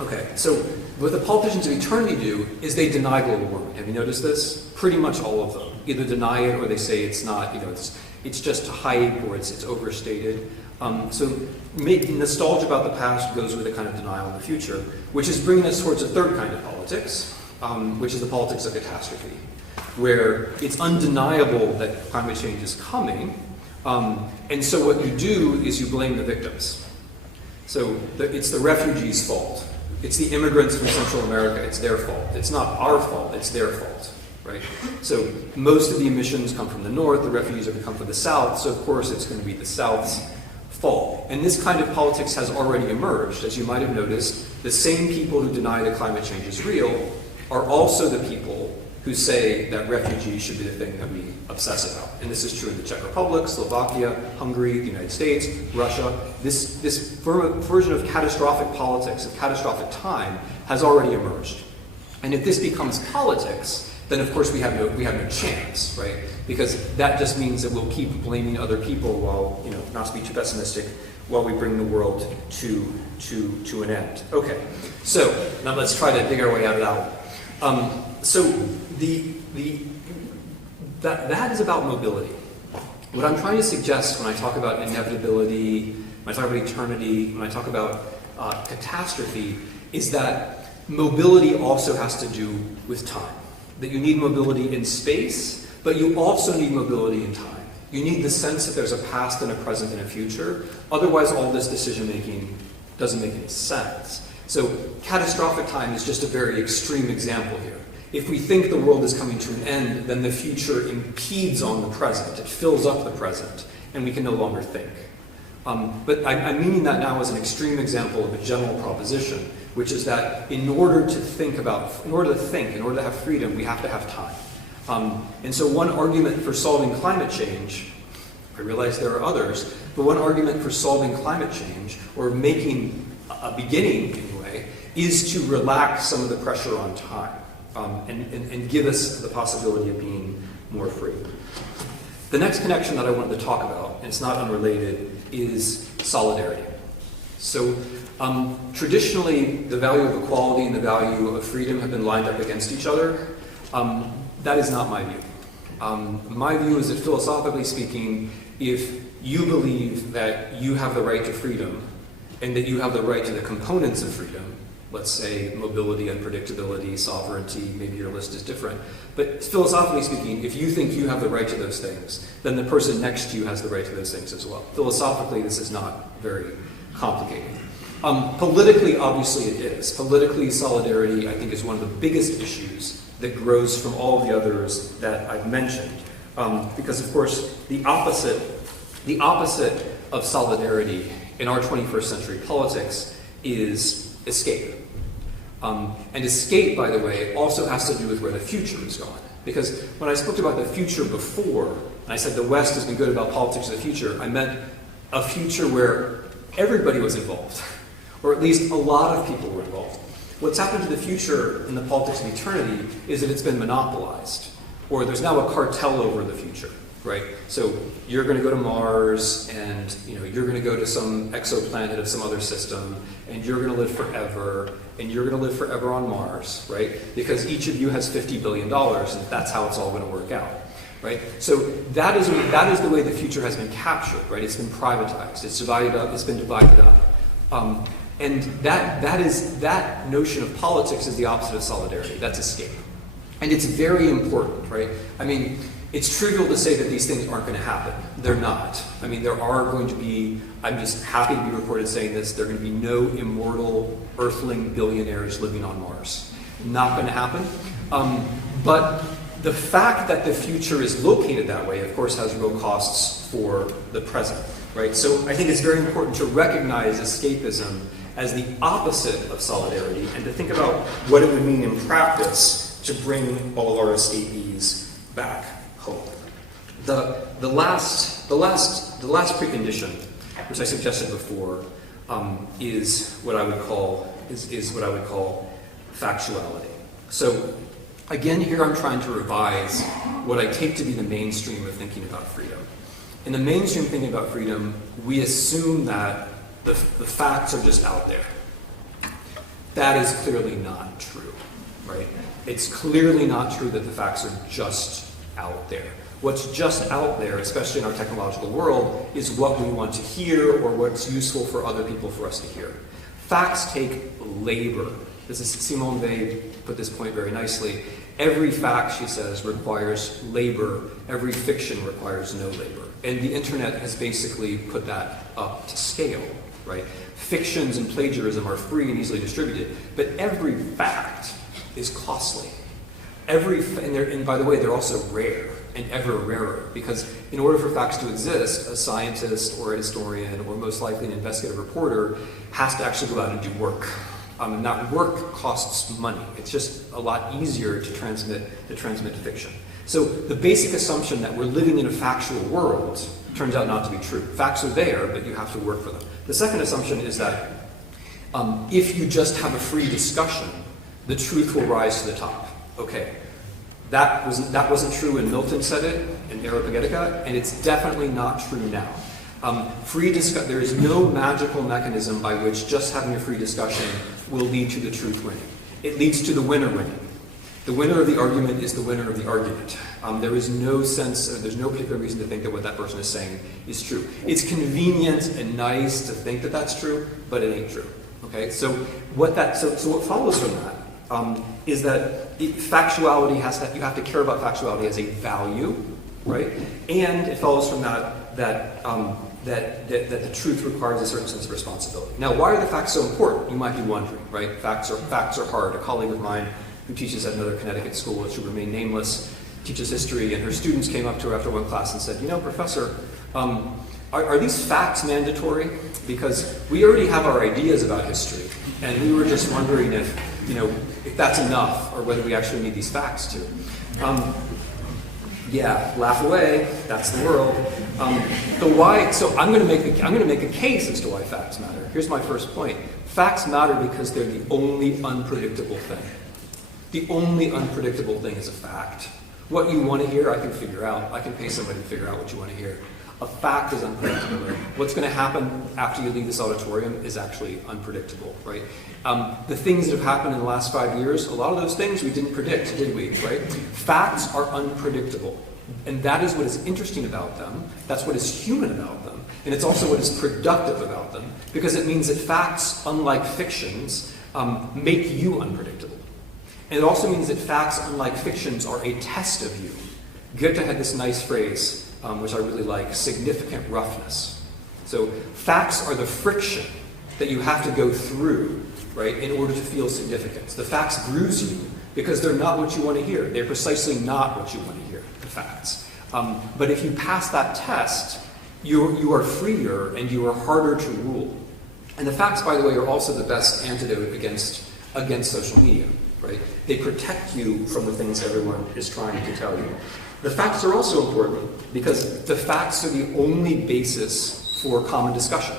Okay, so what the politicians of eternity do is they deny global warming. Have you noticed this? Pretty much all of them. Either deny it or they say it's not, it's just hype or it's overstated. So nostalgia about the past goes with a kind of denial of the future, which is bringing us towards a third kind of politics, which is the politics of catastrophe, where it's undeniable that climate change is coming, and so what you do is you blame the victims. So it's the refugees' fault. It's the immigrants from Central America, it's their fault. It's not our fault, it's their fault, right? So most of the emissions come from the north, the refugees are going to come from the south, so of course it's going to be the south's fault. And this kind of politics has already emerged. As you might have noticed, the same people who deny that climate change is real are also the people who say that refugees should be the thing that we obsess about. And this is true in the Czech Republic, Slovakia, Hungary, the United States, Russia. This version of catastrophic politics, of catastrophic time, has already emerged. And if this becomes politics, then of course we have no chance, right? Because that just means that we'll keep blaming other people while, not to be too pessimistic, while we bring the world to an end. Okay, so now let's try to dig our way out of that one. So that is about mobility. What I'm trying to suggest when I talk about inevitability, when I talk about eternity, when I talk about catastrophe, is that mobility also has to do with time. That you need mobility in space, but you also need mobility in time. You need the sense that there's a past and a present and a future. Otherwise, all this decision-making doesn't make any sense. So catastrophic time is just a very extreme example here. If we think the world is coming to an end, then the future impedes on the present. It fills up the present, and we can no longer think. But I'm meaning that now as an extreme example of a general proposition, which is that in order to have freedom, we have to have time. And so one argument for solving climate change, I realize there are others, but one argument for solving climate change, or making a beginning anyway, is to relax some of the pressure on time. And give us the possibility of being more free. The next connection that I wanted to talk about, and it's not unrelated, is solidarity. So traditionally, the value of equality and the value of freedom have been lined up against each other. That is not my view. My view is that philosophically speaking, if you believe that you have the right to freedom and that you have the right to the components of freedom, let's say mobility, unpredictability, sovereignty, maybe your list is different, but philosophically speaking, if you think you have the right to those things, then the person next to you has the right to those things as well. Philosophically, this is not very complicated. Politically, obviously it is. Politically, solidarity, I think, is one of the biggest issues that grows from all the others that I've mentioned. Because, of course, the opposite of solidarity in our 21st century politics is escape. And escape, by the way, also has to do with where the future is going. Because when I spoke about the future before, and I said the West has been good about politics of the future, I meant a future where everybody was involved, or at least a lot of people were involved. What's happened to the future in the politics of eternity is that it's been monopolized, or there's now a cartel over the future, right? So you're going to go to Mars, and you're going to go to some exoplanet of some other system, and you're going to live forever, and you're going to live forever on Mars, right? Because each of you has $50 billion, and that's how it's all going to work out, right? So that is the way the future has been captured, right? It's been privatized, it's divided up, it's been divided up. And that notion of politics is the opposite of solidarity. That's escape. And it's very important, right? I mean, it's trivial to say that these things aren't going to happen. They're not. I mean, there are going to be, I'm just happy to be recorded saying this, there are going to be no immortal earthling billionaires living on Mars. Not going to happen. But the fact that the future is located that way, of course, has real costs for the present, right? So I think it's very important to recognize escapism as the opposite of solidarity and to think about what it would mean in practice to bring all of our escapees back home. The last precondition, which I suggested before, is what I would call factuality. So again, here I'm trying to revise what I take to be the mainstream of thinking about freedom. In the mainstream thinking about freedom, we assume that the facts are just out there. That is clearly not true, right? It's clearly not true that the facts are just out there. What's just out there, especially in our technological world, is what we want to hear or what's useful for other people for us to hear. Facts take labor. This is Simone Weil put this point very nicely. Every fact, she says, requires labor. Every fiction requires no labor. And the internet has basically put that up to scale, right? Fictions and plagiarism are free and easily distributed, but every fact is costly. And by the way, they're also rare and ever rarer, because in order for facts to exist, a scientist or a historian or most likely an investigative reporter has to actually go out and do work. And that work costs money. It's just a lot easier to transmit to fiction. So the basic assumption that we're living in a factual world turns out not to be true. Facts are there, but you have to work for them. The second assumption is that if you just have a free discussion, the truth will rise to the top. Okay, that wasn't true when Milton said it in Areopagitica, and it's definitely not true now. There is no magical mechanism by which just having a free discussion will lead to the truth winning. It leads to the winner winning. The winner of the argument is the winner of the argument. There's no particular reason to think that what that person is saying is true. It's convenient and nice to think that that's true, but it ain't true. Okay, so what follows from that is that factuality you have to care about factuality as a value, right? And it follows from that the truth requires a certain sense of responsibility. Now, why are the facts so important? You might be wondering, right? Facts are hard. A colleague of mine who teaches at another Connecticut school, which should remain nameless, teaches history, and her students came up to her after one class and said, Professor, are these facts mandatory? Because we already have our ideas about history, and we were just wondering if that's enough, or whether we actually need these facts too. Yeah, laugh away. That's the world. The why. So I'm going to make a case as to why facts matter. Here's my first point. Facts matter because they're the only unpredictable thing. The only unpredictable thing is a fact. What you want to hear, I can figure out. I can pay somebody to figure out what you want to hear. A fact is unpredictable. What's going to happen after you leave this auditorium is actually unpredictable, right? The things that have happened in the last 5 years, a lot of those things we didn't predict, did we, right? Facts are unpredictable. And that is what is interesting about them. That's what is human about them. And it's also what is productive about them, because it means that facts, unlike fictions, make you unpredictable. And it also means that facts, unlike fictions, are a test of you. Goethe had this nice phrase, which I really like, significant roughness. So facts are the friction that you have to go through, right, in order to feel significance. The facts bruise you because they're not what you want to hear. They're precisely not what you want to hear, the facts. But if you pass that test, you are freer and you are harder to rule. And the facts, by the way, are also the best antidote against social media, right? They protect you from the things everyone is trying to tell you. The facts are also important because the facts are the only basis for common discussion.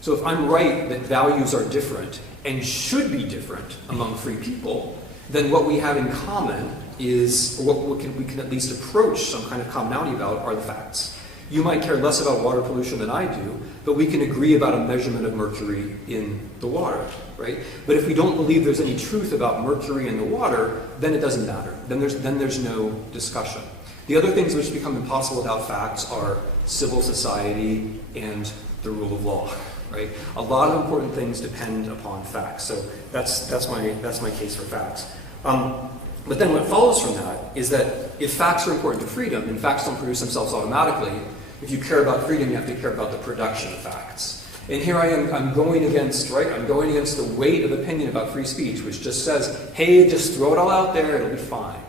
So if I'm right that values are different and should be different among free people, then what we have in common is, or what we can at least approach some kind of commonality about, are the facts. You might care less about water pollution than I do, but we can agree about a measurement of mercury in the water, right? But if we don't believe there's any truth about mercury in the water, then it doesn't matter. Then there's no discussion. The other things which become impossible without facts are civil society and the rule of law, right? A lot of important things depend upon facts. So that's my case for facts. But then what follows from that is that if facts are important to freedom, and facts don't produce themselves automatically, if you care about freedom, you have to care about the production of facts. And here I am, I'm going against the weight of opinion about free speech, which just says, hey, just throw it all out there, it'll be fine.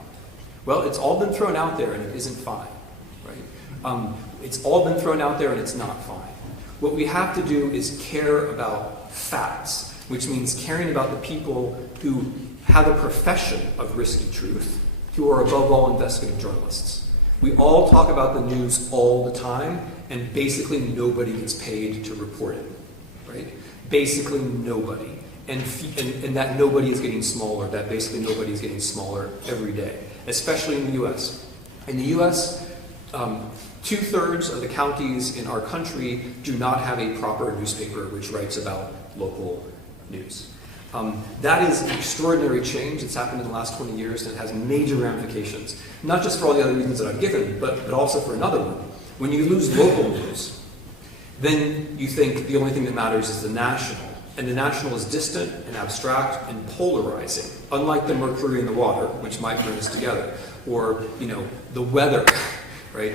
Well, it's all been thrown out there and it isn't fine, right? It's all been thrown out there and it's not fine. What we have to do is care about facts, which means caring about the people who have a profession of risky truth, who are above all investigative journalists. We all talk about the news all the time, and basically nobody gets paid to report it, right? Basically nobody. And that nobody is getting smaller, that basically nobody is getting smaller every day, especially in the US. In the US, 2/3 of the counties in our country do not have a proper newspaper which writes about local news. That is an extraordinary change. It's happened in the last 20 years, and it has major ramifications. Not just for all the other reasons that I've given, but also for another one. When you lose local news, then you think the only thing that matters is the national. And the national is distant and abstract and polarizing, unlike the mercury in the water, which might bring us together, or the weather, right?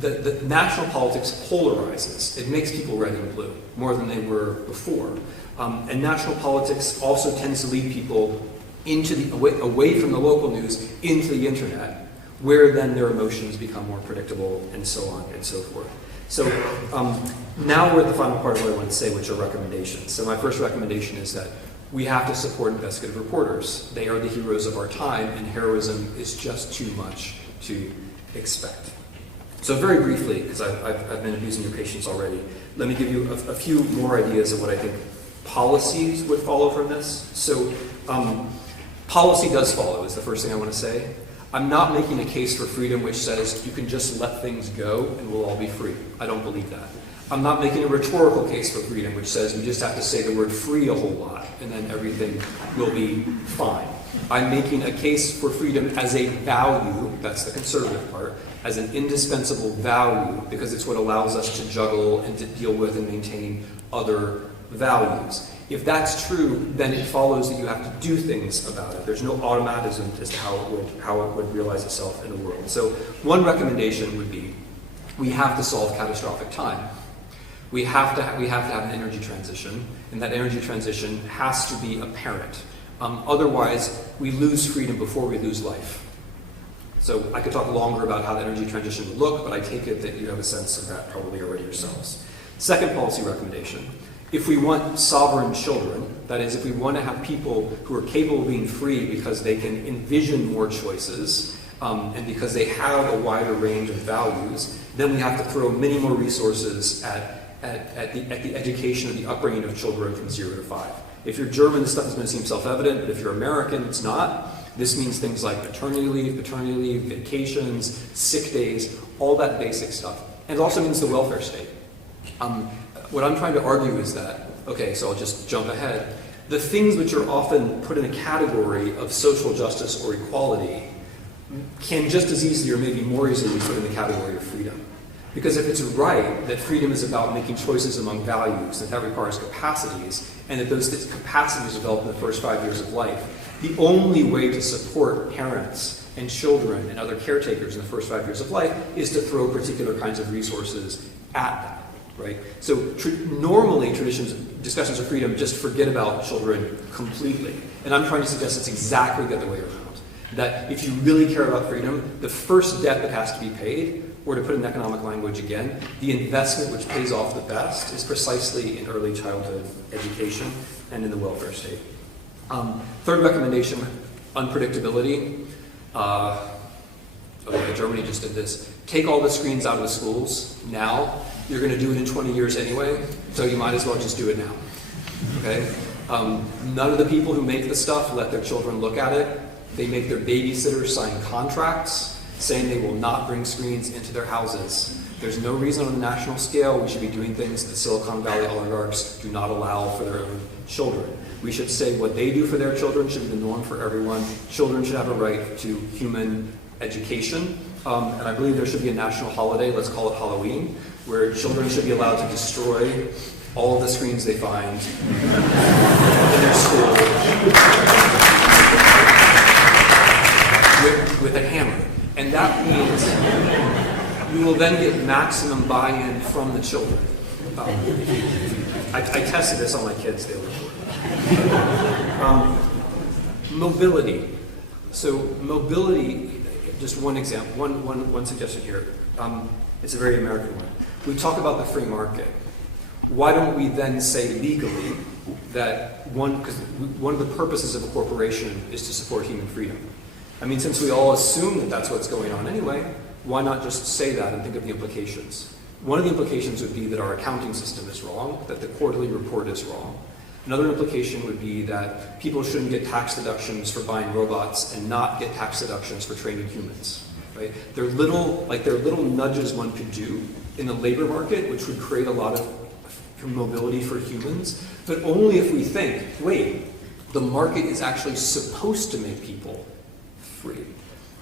The national politics polarizes. It makes people red and blue more than they were before. And national politics also tends to lead people away from the local news into the internet, where then their emotions become more predictable, and so on and so forth. So now we're at the final part of what I want to say, which are recommendations. So my first recommendation is that we have to support investigative reporters. They are the heroes of our time, and heroism is just too much to expect. So very briefly, because I've been abusing your patience already, let me give you a few more ideas of what I think policies would follow from this. So policy does follow, is the first thing I want to say. I'm not making a case for freedom which says you can just let things go and we'll all be free. I don't believe that. I'm not making a rhetorical case for freedom which says we just have to say the word free a whole lot and then everything will be fine. I'm making a case for freedom as a value, that's the conservative part, as an indispensable value because it's what allows us to juggle and to deal with and maintain other values. If that's true, then it follows that you have to do things about it. There's no automatism as to how it would realize itself in the world. So one recommendation would be we have to solve catastrophic time. We have to have an energy transition, and that energy transition has to be apparent. Otherwise, we lose freedom before we lose life. So I could talk longer about how the energy transition would look, but I take it that you have a sense of that probably already yourselves. Second policy recommendation. If we want sovereign children, that is, if we want to have people who are capable of being free because they can envision more choices and because they have a wider range of values, then we have to throw many more resources at the education and the upbringing of children from 0 to 5. If you're German, this stuff is going to seem self-evident, but if you're American, it's not. This means things like paternity leave, vacations, sick days, all that basic stuff. And it also means the welfare state. What I'm trying to argue is that, okay, so I'll just jump ahead. The things which are often put in a category of social justice or equality can just as easily or maybe more easily be put in the category of freedom. Because if it's right that freedom is about making choices among values, that requires capacities, and that those capacities develop in the first 5 years of life, the only way to support parents and children and other caretakers in the first 5 years of life is to throw particular kinds of resources at that, right? So normally discussions of freedom just forget about children completely. And I'm trying to suggest it's exactly the other way around. That if you really care about freedom, the first debt that has to be paid, or to put it in economic language again, the investment which pays off the best is precisely in early childhood education and in the welfare state. Third recommendation, unpredictability. Germany just did this. Take all the screens out of the schools now. You're going to do it in 20 years anyway, so you might as well just do it now. Okay? None of the people who make the stuff let their children look at it. They make their babysitters sign contracts saying they will not bring screens into their houses. There's no reason on the national scale we should be doing things that Silicon Valley oligarchs do not allow for their own children. We should say what they do for their children should be the norm for everyone. Children should have a right to human education. And I believe there should be a national holiday, let's call it Halloween, where children should be allowed to destroy all of the screens they find in their school with a hammer. And that means you will then get maximum buy-in from the children. I tested this on my kids, they were mobility. So mobility, just one example, one suggestion here. It's a very American one. We talk about the free market. Why don't we then say legally that because one of the purposes of a corporation is to support human freedom. I mean, since we all assume that that's what's going on anyway, why not just say that and think of the implications? One of the implications would be that our accounting system is wrong, that the quarterly report is wrong. Another implication would be that people shouldn't get tax deductions for buying robots and not get tax deductions for training humans. Right? There are little nudges one could do in the labor market, which would create a lot of mobility for humans, but only if we think, wait, the market is actually supposed to make people free.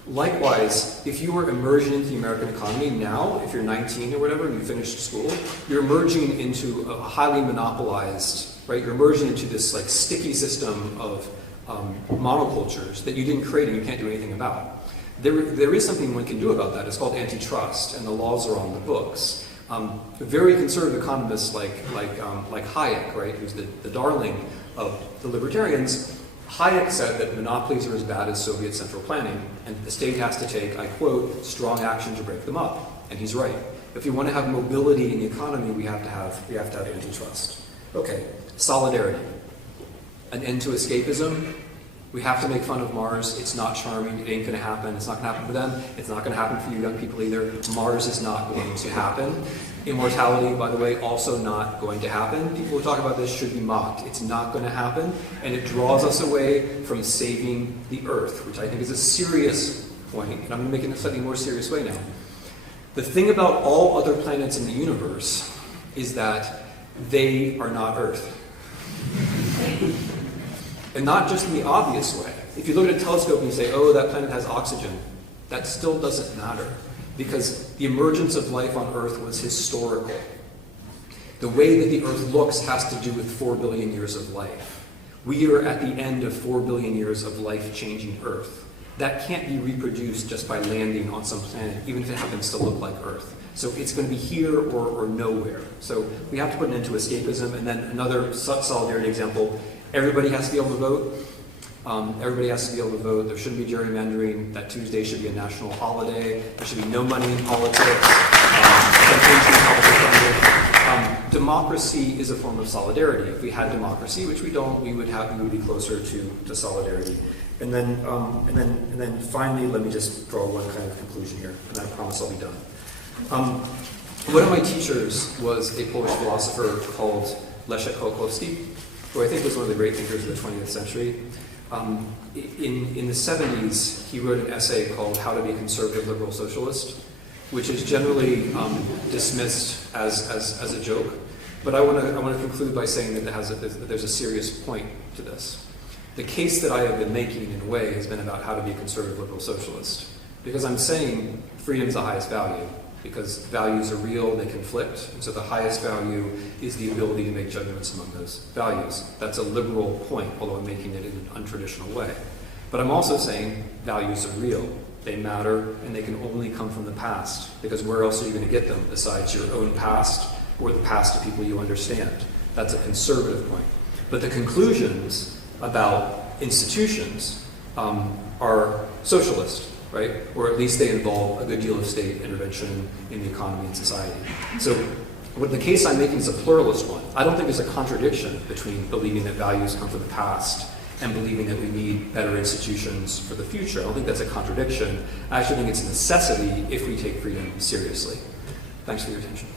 Likewise, if you were emerging into the American economy now, if you're 19 or whatever, and you finished school, you're emerging into a highly monopolized, right? You're emerging into this like sticky system of monocultures that you didn't create and you can't do anything about. There is something one can do about that. It's called antitrust, and the laws are on the books. Very conservative economists like Hayek, right, who's the darling of the libertarians, Hayek said that monopolies are as bad as Soviet central planning, and the state has to take, I quote, strong action to break them up. And he's right. If you want to have mobility in the economy, we have to have antitrust. Okay, solidarity. An end to escapism. We have to make fun of Mars. It's not charming. It ain't going to happen. It's not going to happen for them. It's not going to happen for you young people either. Mars is not going to happen. Immortality, by the way, also not going to happen. People who talk about this should be mocked. It's not going to happen, and it draws us away from saving the Earth, which I think is a serious point, and I'm going to make it in a slightly more serious way now. The thing about all other planets in the universe is that they are not Earth. And not just in the obvious way. If you look at a telescope and you say, oh, that planet has oxygen, that still doesn't matter, because the emergence of life on Earth was historical. The way that the Earth looks has to do with 4 billion years of life. We are at the end of 4 billion years of life-changing Earth. That can't be reproduced just by landing on some planet, even if it happens to look like Earth. So it's going to be here or nowhere. So we have to put an end to escapism. And then another solidarity example, everybody has to be able to vote. Everybody has to be able to vote. There shouldn't be gerrymandering. That Tuesday should be a national holiday. There should be no money in politics. Democracy is a form of solidarity. If we had democracy, which we don't, we would be closer to solidarity. And then finally, let me just draw one kind of conclusion here, and I promise I'll be done. One of my teachers was a Polish philosopher called Leszek Kolakowski, who I think was one of the great thinkers of the 20th century. In the 70s, he wrote an essay called How to be a Conservative Liberal Socialist, which is generally dismissed as a joke. But I want to conclude by saying that there's a serious point to this. The case that I have been making, in a way, has been about how to be a conservative liberal socialist. Because I'm saying freedom is the highest value, because values are real, they conflict, and so the highest value is the ability to make judgments among those values. That's a liberal point, although I'm making it in an untraditional way. But I'm also saying values are real, they matter, and they can only come from the past, because where else are you going to get them besides your own past or the past of people you understand? That's a conservative point. But the conclusions about institutions are socialist, right? Or at least they involve a good deal of state intervention in the economy and society. So what the case I'm making is a pluralist one. I don't think there's a contradiction between believing that values come from the past and believing that we need better institutions for the future. I don't think that's a contradiction. I actually think it's a necessity if we take freedom seriously. Thanks for your attention.